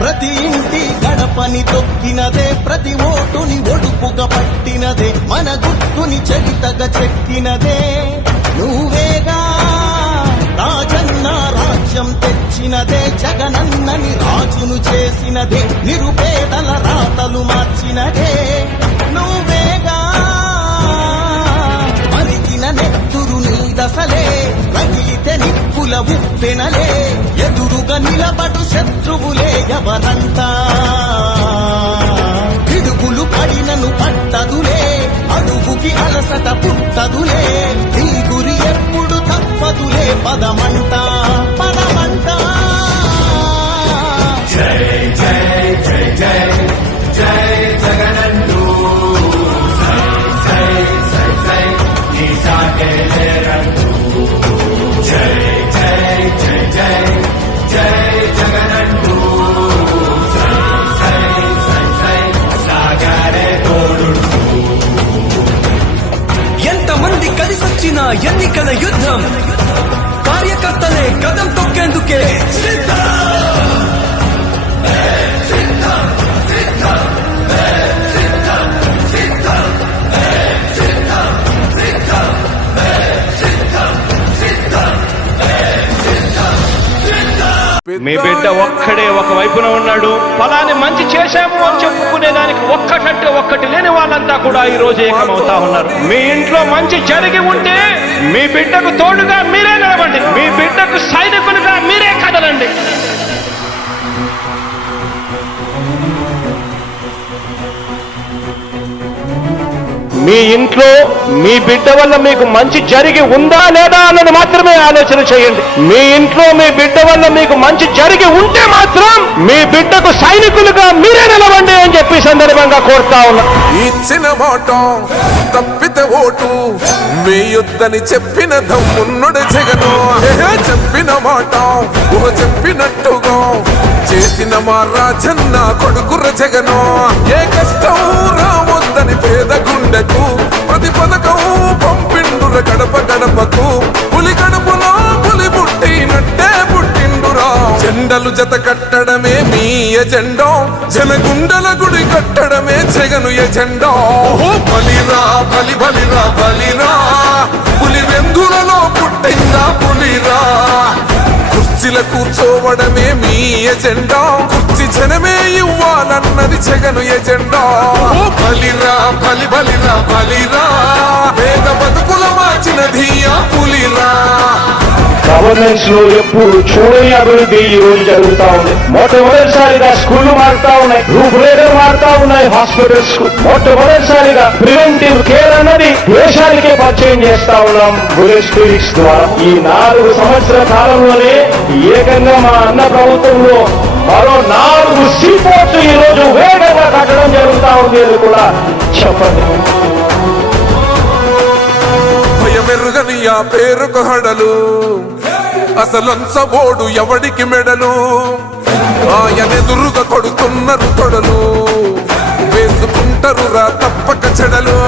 ప్రతి ఇంటి గడపని తొక్కినదే, ప్రతి ఓటుని ఒడుపుగా పట్టినదే, మన గుర్తుని చరితగా చెక్కినదే నువ్వేగా. రాజన్న రాజ్యం తెచ్చినదే, జగనన్నని రాజును చేసినదే, నిరుపేదల రాతలు మార్చినదే నువ్వేగా. మరిగిన నెత్తురు నీ దశలే, రగిలితే నిప్పుల ఉప్పెనలే, ఎదురుగా నిలబడు శత్రువులే ఎవరంతా. పిడుగులు పడినను పట్టదులే, అడుగుకి అలసట పుట్టదులే, నీ గురి ఎప్పుడు తప్పదులే పదమంట పదమంట. జై జై జై జై జై జగనంటూ సై సై సై సై నీ సాగే లేరంటూ. జై జై జై జై జై జగనంటూ సై సై సై సై సాగరే తోడుంటూ. ఎంతమంది కలిసొచ్చిన ఎన్నికల యుద్ధం, కార్యకర్తలే కదం తొక్కేందుకే సిద్ధం. మీ బిడ్డ ఒక్కడే ఒక వైపున ఉన్నాడు. ఫలాన్ని మంచి చేశాము అని చెప్పుకునేదానికి ఒక్కటంటే ఒక్కటి లేని వాళ్ళంతా కూడా ఈ రోజు ఏకమవుతా ఉన్నారు. మీ ఇంట్లో మంచి జరిగి ఉంటే మీ బిడ్డకు తోడుగా మీరే నిలవండి. మీ బిడ్డకు సైనికులుగా మీరే కదలండి. మీ ఇంట్లో మీ బిడ్డ వల్ల మీకు మంచి జరిగి ఉందా లేదా అన్నది మాత్రమే ఆలోచన చేయండి. మీ ఇంట్లో మీ బిడ్డ వల్ల మీకు మంచి జరిగి ఉంటే మాత్రం మీ బిడ్డకు సైనికులుగా మీరే నిలవండి అని చెప్పి సందర్భంగా కోరుతా ఉన్నా. ఇచ్చిన మాట తప్పితే ఓటు వేయొద్దని చెప్పిన దమ్మున్నడు జగను. చెప్పిన మాట చెప్పినట్టుగా చేసిన మా రాజన్న కొడుకుర జగను. ఏ కష్టం రావద్దని పేద గుండెకు ప్రతి పథకం పంపిండుర గడప గడపకు. పులి గడపలో పులి పుట్టినట్టే పుట్టిండురా. జెండలు జత కట్టడమే మీ ఎజెండా, జనగుండల గుడి కట్టడమే జగను ఎజెండా. బలిరా బలి బలిరా బలిరా, పులి వెందులలో పుట్టిందా పులిరా. కుర్చీల కూర్చోవడమే మీ ఎజెండా, కుర్చీ జనమే ఇవ్వాలన్నది జగను ఎజెండా. బలిరా బలి బలిరా బలిరా, పేద బతుకుల మార్చినది ఆ పులిరా. గవర్నెన్స్ లో ఎప్పుడు చూడని అభివృద్ధి ఈ రోజు జరుగుతా ఉంది. మొట్టమొదటిసారిగా స్కూళ్లు మారుతా ఉన్నాయి, రూపురేఖలు మారుతా ఉన్నాయి, హాస్పిటల్స్ మొట్టమొదటిసారిగా ప్రివెంటివ్ కేర్ అన్నది దేశానికే పరిచయం చేస్తా ఉన్నాం బుల్లెట్ క్లినిక్స్ ద్వారా. ఈ 4 సంవత్సరాల కాలంలోనే ఏకంగా మా అన్న ప్రభుత్వంలో మరో 4 సీపోర్ట్స్ ఈ రోజు వేగంగా కట్టడం జరుగుతా ఉంది అని కూడా చెప్పండి. భయమెరుగని ఆ పేరుకు హడలు, అసలంచబోడు ఎవడికి మెడలు. ఆయనెదురుగా కొడుతున్నారు తొడలు, వేసుకుంటారు రా తప్పక చెడలు.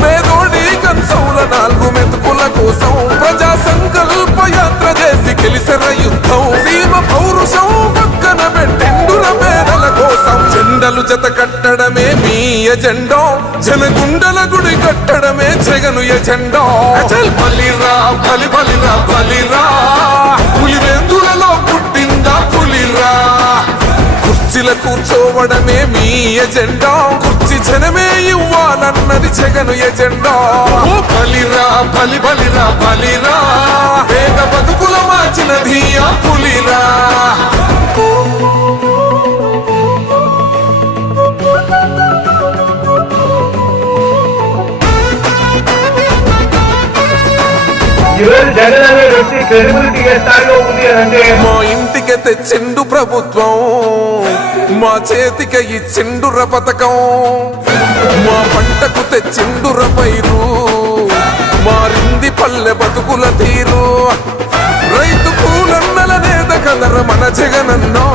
పేదోడి కంచౌల 4 మెతుకుల కోసం ప్రజా సంకల్ప యాత్ర చేసి గెలిసిన యుద్ధం. సీమ పౌరుషం పక్కన పెట్టిండుర పేదల కోసం. జెండలు జత కట్టడమే మీ ఎజెండా, జనగుండల గుడి కట్టడమే జగను ఎజెండా. బలిరా బలి బలిరా బలిరా, పులి వెందులలో పుట్టిందా పులిరా. కుర్చీల కూర్చోవడమే మీ ఎజెండా, కుర్చీ జనమే ఇవ్వాలన్నది జగను ఎజెండా. బలిరా బలి బలిరా బలిరా, పేద బతుకుల మార్చినది ఆ పులిరా. జగన్ అనే వ్యక్తి క్రెడిబిలిటీ ఏ స్థాయిలో ఉంది అంటే మా ఇంటికి తెచ్చిండు ప్రభుత్వం, మా చేతికి ఇచ్చిండుర పథకం. మా పంటకు తెచ్చిండుర పైరు, మారింది పల్లె బతుకుల తీరు. రైతు కూలన్నల నేత కదర మన జగనన్నో,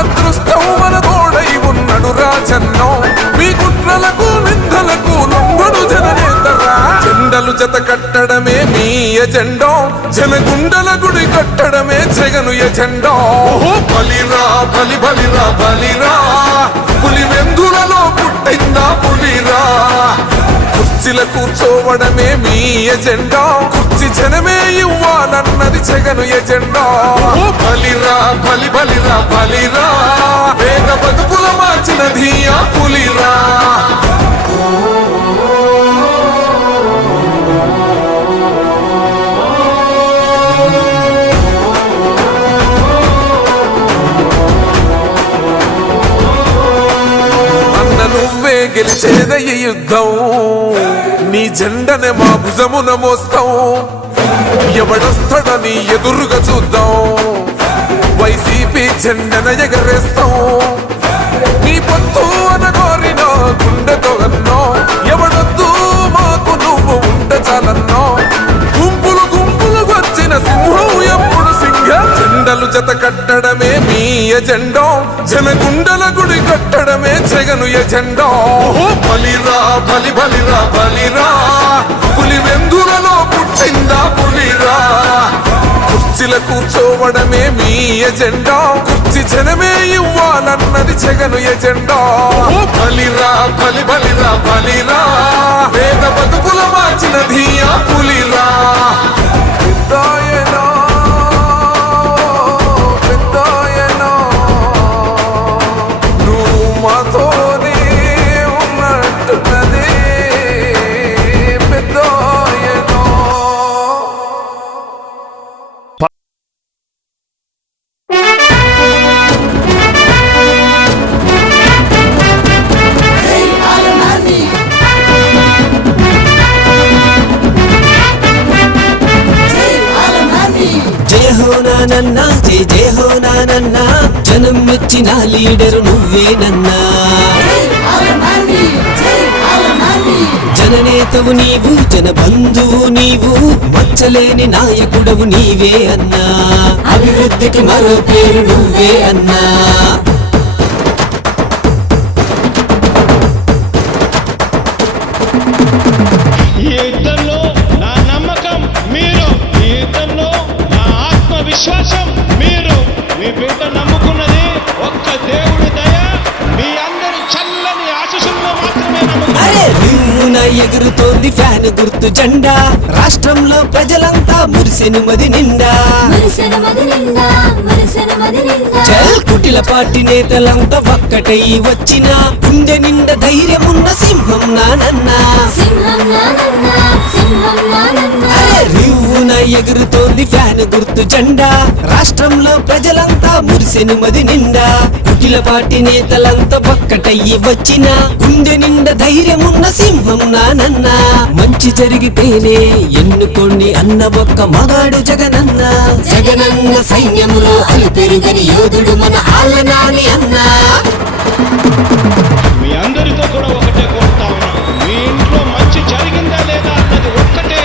అదృష్టం మన తోడై ఉన్నడు రాజన్నో. మీ కుట్రలకు నిందలకు లొంగడు జననేతరా. జెండలు జత కట్టడమే మీ ఎజెండా, జనగుండల గుడి కట్టడమే జగను ఎజెండా. బలిరా బలి బలిరా బలిరా, పులి వెందులలో పుట్టిందా పులిరా. కుర్చీల కూర్చోవడమే మీ ఎజెండా, కుర్చీ జనమే ఇవ్వాలన్నది జగను ఎజెండా. బలిరా బలి బలిరా బలిరా, పేద బతుకుల మార్చినది ఆ పులిరా. నువ్వే గెలిచేద ఈ యుద్ధం, నీ జెండనే మా భుజమున మోస్తాం. ఎవడొస్తాడని ఎదురుగా చూద్దాం, వైసీపీ జెండన ఎగరేస్తాం. నీ పొత్తు అనగోరిన గుండెతో అన్నో, ఎవడొద్దు మాకు నువ్వు ఉంటే చాలన్నో. గుంపులు గుంపులు వచ్చిన సింహం ఎప్పుడు సింహ. జెండలు జత కట్టడమే మీ ఎజెండా, జనగుండల గుడి కట్టడమే జగను ఎజెండా. బలిరా బలి బలిరా బలిరా, పులి వెందులలో పుట్టిందా పులిరా. కుర్చీల కూర్చోవడమే మీ ఎజెండా, కుర్చీ జనమే ఇవ్వాలన్నది జగను ఎజెండా. బలిరా బలి బలిరా బలిరా, పేద బతుకుల మార్చినది ఆ పులిరా. పెద్దాయనా పెద్దాయనా, నువ్వు మాతోనే ఉన్నట్టున్నది. పెద్దాయనా నానన్నా జై జై హో నానన్నా జనం మెచ్చిన లీడరు నువ్వేనన్నా జననేతవు నీవు జన బంధువు నీవు మచ్చలేని నాయకుడవు నీవే అన్నా అభివృద్ధికి మరో పేరు నువ్వే అన్నా ఈ యుద్ధంలో నా నమ్మకం మీరు, ఈ యుద్ధంలో నా ఆత్మవిశ్వాసం మీరు. మీ బిడ్డ నమ్ముకున్నది ఒక్క దేవుడి దయ, మీ అందరి చల్లని ఆశీస్సుల్లో మాత్రమే అరే రివ్వున ఎగురుతోంది ఫ్యాన్ గుర్తు జెండా రాష్ట్రంలో ప్రజలంతా మురిసెను మది నిండా చల్ కుటిల పార్టీ నేతలంతా ఒక్కటై వచ్చిన గుండె నిండా ధైర్యమున్న సింహం నానన్నా అరే రివ్వున ఎగురుతోంది ఫ్యాన్ గుర్తు జెండా రాష్ట్రంలో ప్రజలంతా మురిసెను మది నిండా కుటిల పార్టీ నేతలంతా ఒక్కటయ్యి వచ్చిన గుండె నిండా ధైర్యమున్న సింహం నానన్నా మంచి జరిగితేనే ఎన్నుకోండి అన్న ఒక్క మగాడు జగనన్న జగనన్న సైన్యములో అలు పెరుగని యోధుడు మన ఆలనాని అన్నా మీ అందరితో కూడా ఒకటే కోరుతా ఉన్నా, మీ ఇంట్లో మంచి జరిగిందా లేదా అన్నది ఒక్కటే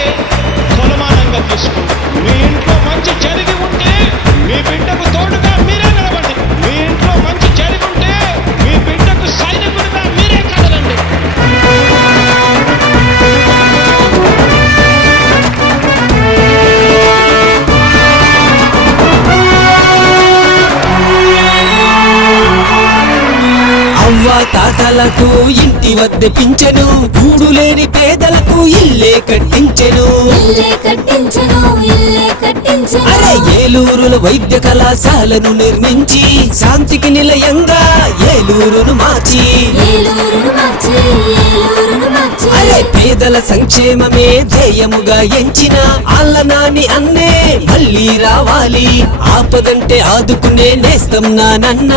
కొలమానంగా తీసుకోండి. మీ ఇంట్లో మంచి జరిగి ఉంటే మీ బిడ్డకు తోడుగా మీరే నిలబండి. మీ ఇంట్లో మంచి జరిగి ఉంటే మీ బిడ్డకు సైనికుడిగా మీరే కదలండి. అవ్వ తాతలకు ఇంటి వద్ద పింఛను గూడు లేని పేదలకు ఇల్లే కట్టించెను అరే ఏలూరులో వైద్య కళాశాలను నిర్మించి శాంతికి నిలయంగా ఏలూరును మార్చి అరే పేదల సంక్షేమమే ధ్యేయముగా ఎంచిన ఆలనాని అన్నే మళ్ళీ రావాలి ఆపదంటే ఆదుకునే నేస్తం నానన్న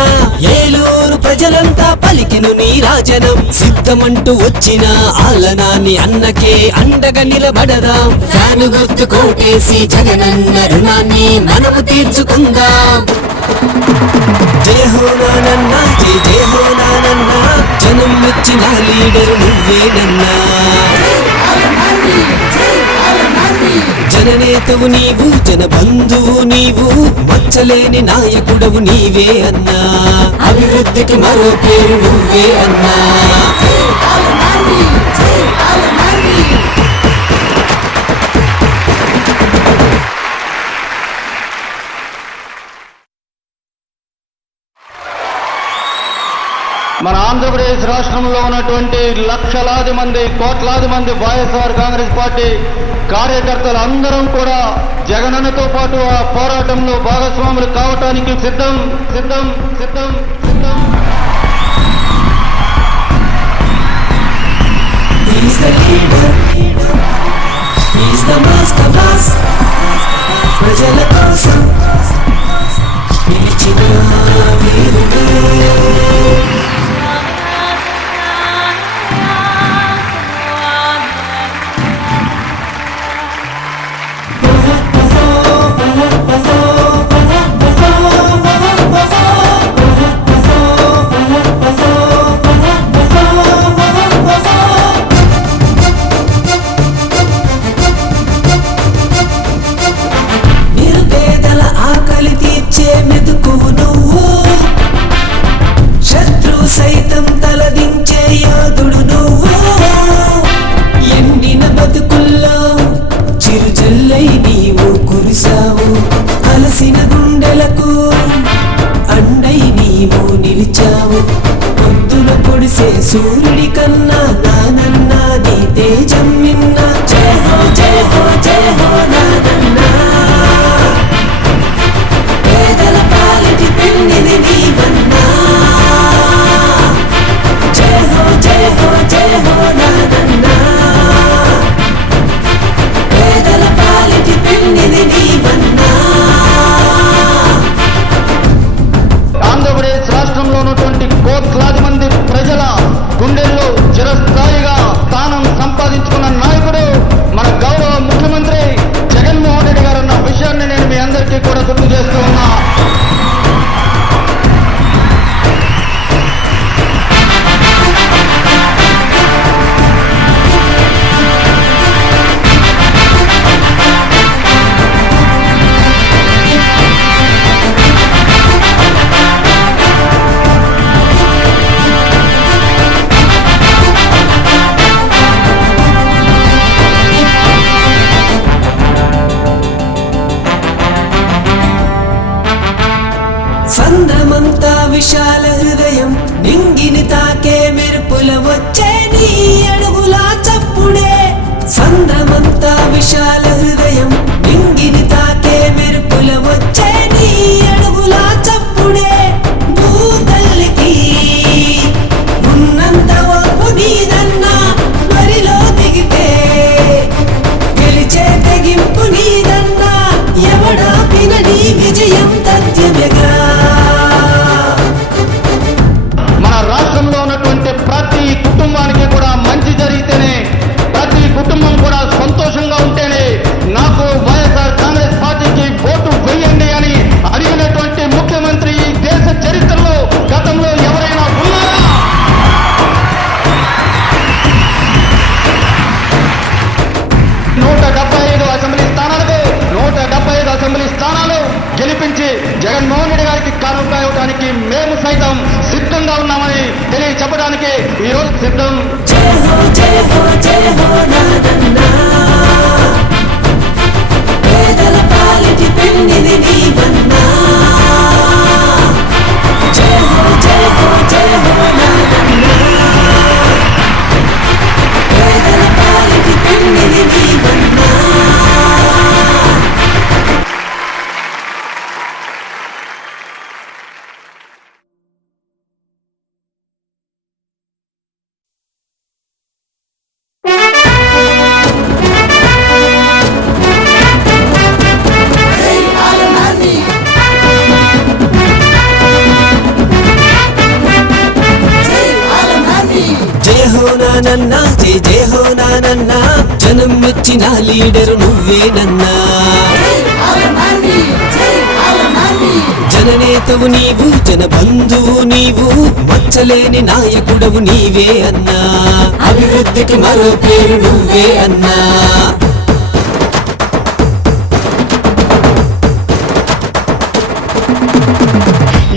ఏలూరు ప్రజలంతా పలికెను నీ రాజనం సిద్ధమంటూ వచ్చిన ఆలనాని అన్నకే అండగా నిలబడదాం ఫ్యాను గుర్తు కోటేసి జగనన్న రుణాన్ని మనము తీర్చుకుందాం జయ హో నానన్నా జై జయ హో నానన్నా జనం మెచ్చిన లీడరు నువ్వేనన్నా జననేతవు నీవు జన బంధువు నీవు మచ్చలేని నాయకుడవు నీవే అన్నా అభివృద్ధికి మరో పేరు నువ్వే అన్నా మన ఆంధ్రప్రదేశ్ రాష్ట్రంలో ఉన్నటువంటి లక్షలాది మంది కోట్లాది మంది వైఎస్ఆర్ కాంగ్రెస్ పార్టీ కార్యకర్తలు అందరం కూడా జగనన్నతో పాటు ఆ పోరాటంలో భాగస్వాములు కావటానికి సిద్ధం సిద్ధం సిద్ధం సిద్ధం. He's the leader, he's the master boss ప్రజల కోసం నిలిచిన వీరుడు నిరుపేదల ఆకలి తీర్చే మెతుకువు నువ్వు శత్రు సైతం తలదించే యోధుడు నువ్వు ఎండిన బతుకుల్లో చిరుజల్లై నీవు కురిసావు అలసిన గుండెలకు అండై నీవు నిలిచావు పొద్దున పొడిసే సూర్యుడి కన్నా నానన్నా నీ తేజం మిన్న జయ హో జయ హో జయ హో నానన్నా పేదల పాలిటి పెన్నిది నీవన్నా జయ హో జయ హో జయ హో నానన్నా పేదల పాలిటి పెన్నిది నీవన్నా ఆంధ్రప్రదేశ్ రాష్ట్రంలో ఉన్నటువంటి కోట్లాది మంది ప్రజల గుండెల్లో చిరస్థాయిగా స్థానం సంపాదించుకున్న నాయకుడు మన గౌరవ ముఖ్యమంత్రి అసెంబ్లీ స్థానాలు గెలిపించి జగన్మోహన్ రెడ్డి గారికి కానుక ఇవ్వడానికి మేము సైతం సిద్ధంగా ఉన్నామని తెలియచెప్పడానికి ఈరోజు సిద్ధం. జయ హో జయ హో జయ హో నానన్నా, పేదల పాలిటి పెన్నిది నీవన్నా. జయ హో జయ హో జయ హో నానన్నా, పేదల పాలిటి పెన్నిది నీవన్నా. జయ హో నానన్నా, జయ జయ హో నానన్నా, జనం మెచ్చిన లీడరు నువ్వేనన్నా. జననేతవు నీవు, జన బంధువు నీవు, మచ్చలేని నాయకుడవు నీవే అన్నా. అభివృద్ధికి మరో పేరు నువ్వే అన్నా.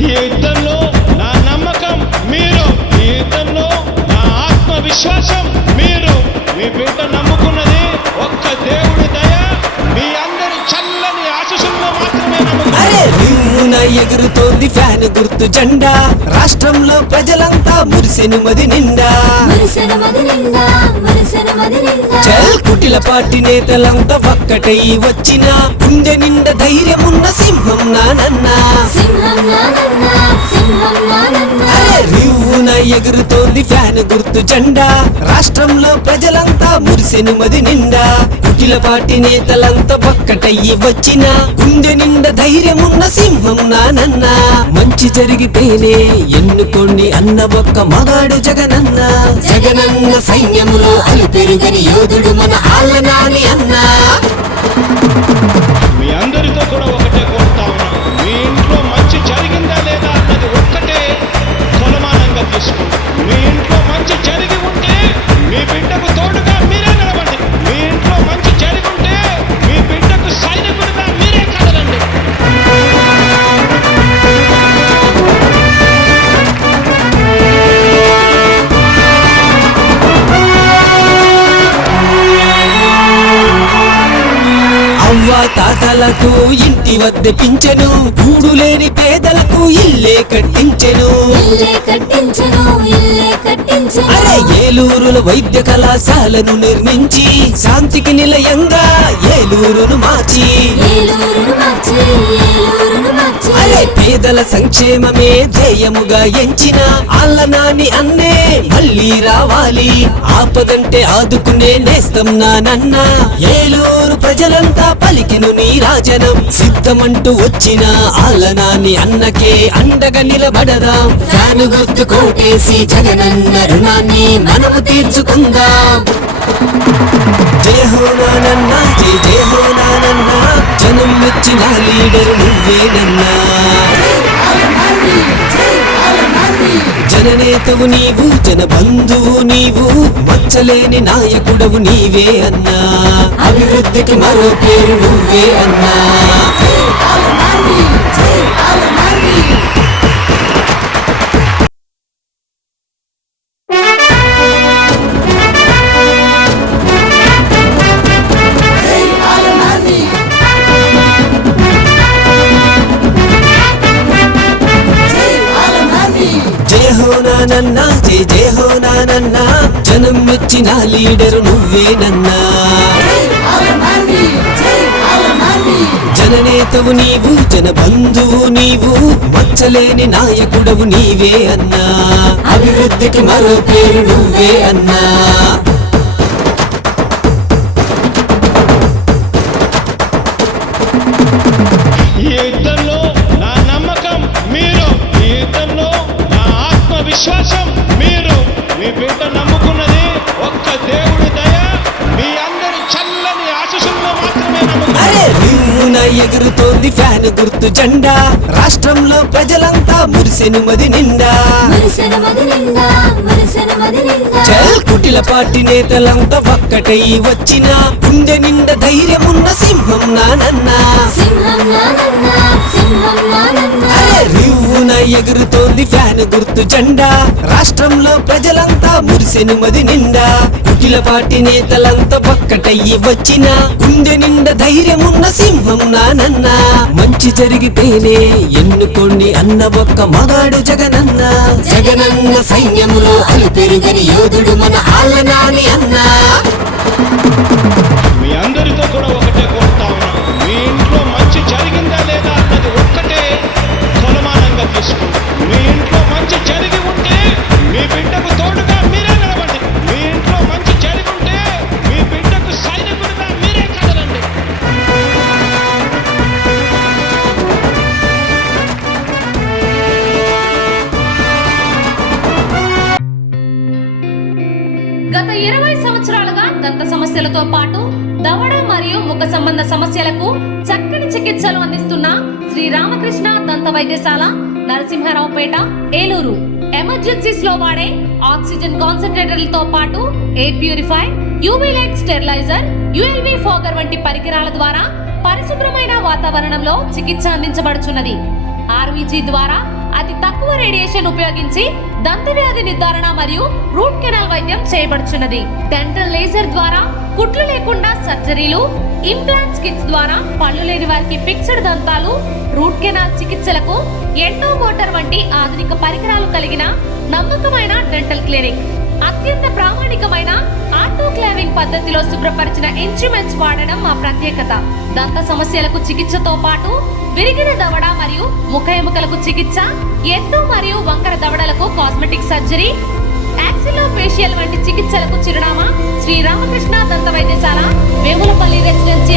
ఈ యుద్ధంలో నా నమ్మకం మీరు, ఈ యుద్ధంలో నా ఆత్మవిశ్వాసం మీరు. మీ బిడ్డ నమ్ముకున్నది ఒక్క దేవుడి దయ, మీ అందరి చల్లని ఆశీస్సుల్లో మాత్రమే నమ్ముకున్నది. అరే రివ్వున ఎగురుతోంది ఫ్యాన్ గుర్తు జెండా, రాష్ట్రంలో ప్రజలంతా మురిసెను మది నిండా. చల్ కుటిల పార్టీ నేతలంతా ఒక్కటై వచ్చిన, గుండె నిండా ధైర్యమున్న సింహం నానన్నా. అరే రివ్వున ఎగురుతోంది ఫ్యాన్ గుర్తు జెండా, రాష్ట్రంలో ప్రజలంతా మురిసెను మది నిండా. కుటిల పార్టీ నేతలంతా ఒక్కటయ్యి వచ్చిన, గుండె నిండా ధైర్యమున్న సింహం నానన్నా. మంచి జరిగితేనే ఎన్నుకోండి అన్న ఒక్క మగాడు జగనన్న. జగనన్న సైన్యములో అలుపెరుగని యోధుడు మన ఆళ్ళనాని అన్నా. మీ అందరితో కూడా ఒకటే కోరుతా ఉన్నాను, మీ ఇంట్లో మంచి జరిగిందా లేదా అన్నది ఒక్కటే కొలమానంగా తీసుకోండి. మీ ఇంట్లో మంచి జరిగి ఉంటే మీ బిడ్డకు తోడుగా మీరే నిలబండి. మీ ఇంట్లో మంచి జరిగి ఉంటే మీ బిడ్డకు సైనికుడిగా మీరే కదలండి. అవ్వ తాతలకు ఇంటి వద్ద పింఛను, గూడు లేని పేదలకు ఇల్లే కట్టించెను. అరే ఏలూరులో వైద్య కళాశాలను నిర్మించి, శాంతికి నిలయంగా ఏలూరును మార్చి. అరే పేదల సంక్షేమమే ధ్యేయముగా ఎంచిన ఆళ్ళనాని అన్నే మళ్ళీ రావాలి. ఆపదంటే ఆదుకునే నేస్తం నానన్నా. ఏలూరు ప్రజలంతా పలికెను నీ రాజనం, సిద్ధమంటూ వచ్చిన ఆళ్ళనాని అన్నకే అండగా నిలబడదాం. ఫ్యాను గుర్తు కోటేసి జగనన్న రుణాన్ని మనము తీర్చుకుందాం. జయ హో నానన్నా, జయ జయ హో నానన్నా, జనం మెచ్చిన లీడరు నువ్వేనన్నా. జననేతవు నీవు, జన బంధువు నీవు, మచ్చలేని నాయకుడవు నీవే అన్నా. అభివృద్ధికి మరో పేరు నువ్వే అన్నా. జయ హో నానన్నా, జయ జయ హో నానన్నా, జనం మెచ్చిన లీడరు నువ్వేనన్నా. జననేతవు నీవు, జన బంధువు నీవు, మచ్చలేని నాయకుడవు నీవే అన్నా. అభివృద్ధికి మరో పేరు నువ్వే అన్నా. ఈ యుద్ధంలో నా నమ్మకం మీరు, ఈ యుద్ధంలో నా ఆత్మవిశ్వాసం మీరు. మీ బిడ్డ నమ్ముకున్నది ఒక్క దేవుడి దయ, మీ అందరి చల్లని ఆశీస్సుల్లో మాత్రమే నమ్ముకున్నది. రివ్వున ఎగురుతోంది ఫ్యాన్ గుర్తు జెండా, రాష్ట్రంలో ప్రజలంతా మురిసెను మది నిండా. చల్ కుటిల పార్టీ నేతలంతా ఒక్కటై వచ్చిన, గుండె నిండా ధైర్యమున్న సింహం నానన్నా. అరే రివ్వున ఎగురుతోంది ఫ్యాన్ గుర్తు జెండా, రాష్ట్రంలో ప్రజలంతా మురిసెను మది నిండా. కుటిల పార్టీ నేతలంతా ఒక్కటయ్యి వచ్చిన, గుండె నిండా ధైర్యమున్న సింహం నానన్నా. మంచి జరిగితేనే ఎన్నుకోండి అన్న ఒక్క మగాడు జగనన్న. జగనన్న సైన్యములో అలుపెరుగని యోధుడు మన ఆలనాని అన్నా. మీ అందరితో కూడా ఒకటే కోరుతా ఉన్నా, మీ ఇంట్లో మంచి జరిగిందా లేదా అన్నది ఒక్కటే కొలమానంగా తీసుకోండి. మీ ఇంట్లో మంచి జరిగి ఉంటే మీ బిడ్డకు తోడుగా మీరే నిలబండి. మీ ఇంట్లో మంచి జరిగి ఉంటే మీ బిడ్డకు సైనికుడిగా మీరే కదలండి. గత 20 సంవత్సరాలుగా దంత సమస్యలతో పాటు దవడ మరియు ముఖ సంబంధ సమస్యలకు చక్కని చికిత్సలు అందిస్తున్న శ్రీ రామకృష్ణ దంత వైద్యశాల, నరసింహారావుపేట, ఏలూరు. ఎమర్జెన్సీస్ లో వాడే ఆక్సిజన్ కాన్సంట్రేటర్లతో పాటు air purify, UV light steriliser, ULV fogger వంటి పరికరాల ద్వారా పరిశుభ్రమైన వాతావరణంలో చికిత్స అందించబడుచున్నది. ఆర్వీజీ ద్వారా అతి తక్కువ రేడియేషన్ ఉపయోగించి దంత వ్యాధి నిర్ధారణ మరియు రూట్ కెనాల్ వైద్యం చేయబడుచున్నది. డెంటల్ లేజర్ ద్వారా కుట్లు లేకుండా సర్జరీలు, ఇంప్లాంట్స్ కిట్స్ ద్వారా పళ్ళు లేని వారికి ఫిక్స్డ్ దంతాలు, రూట్ కెనాల్ చికిత్సలకు ఎండో మోటార్ వంటి ఆధునిక పరికరాలు కలిగిన నమ్మకమైన డెంటల్ క్లినిక్. అత్యంత ప్రామాణికమైన ఆటోక్లావింగ్ పద్ధతిలో శుభ్రపరిచిన ఇన్స్ట్రుమెంట్స్ వాడడం మా ప్రత్యేకత. దంత సమస్యలకు చికిత్సతో పాటు విరిగిన దవడ మరియు ముఖ ఎముకలకు చికిత్స, ఎత్తు మరియు వంకర దవడలకు కాస్మెటిక్ సర్జరీ, యాక్సిలోఫేషియల్ వంటి చికిత్సలకు చిరునామా శ్రీ రామకృష్ణ దంత వైద్యశాల, వేములపల్లి రెసిడెన్సీ,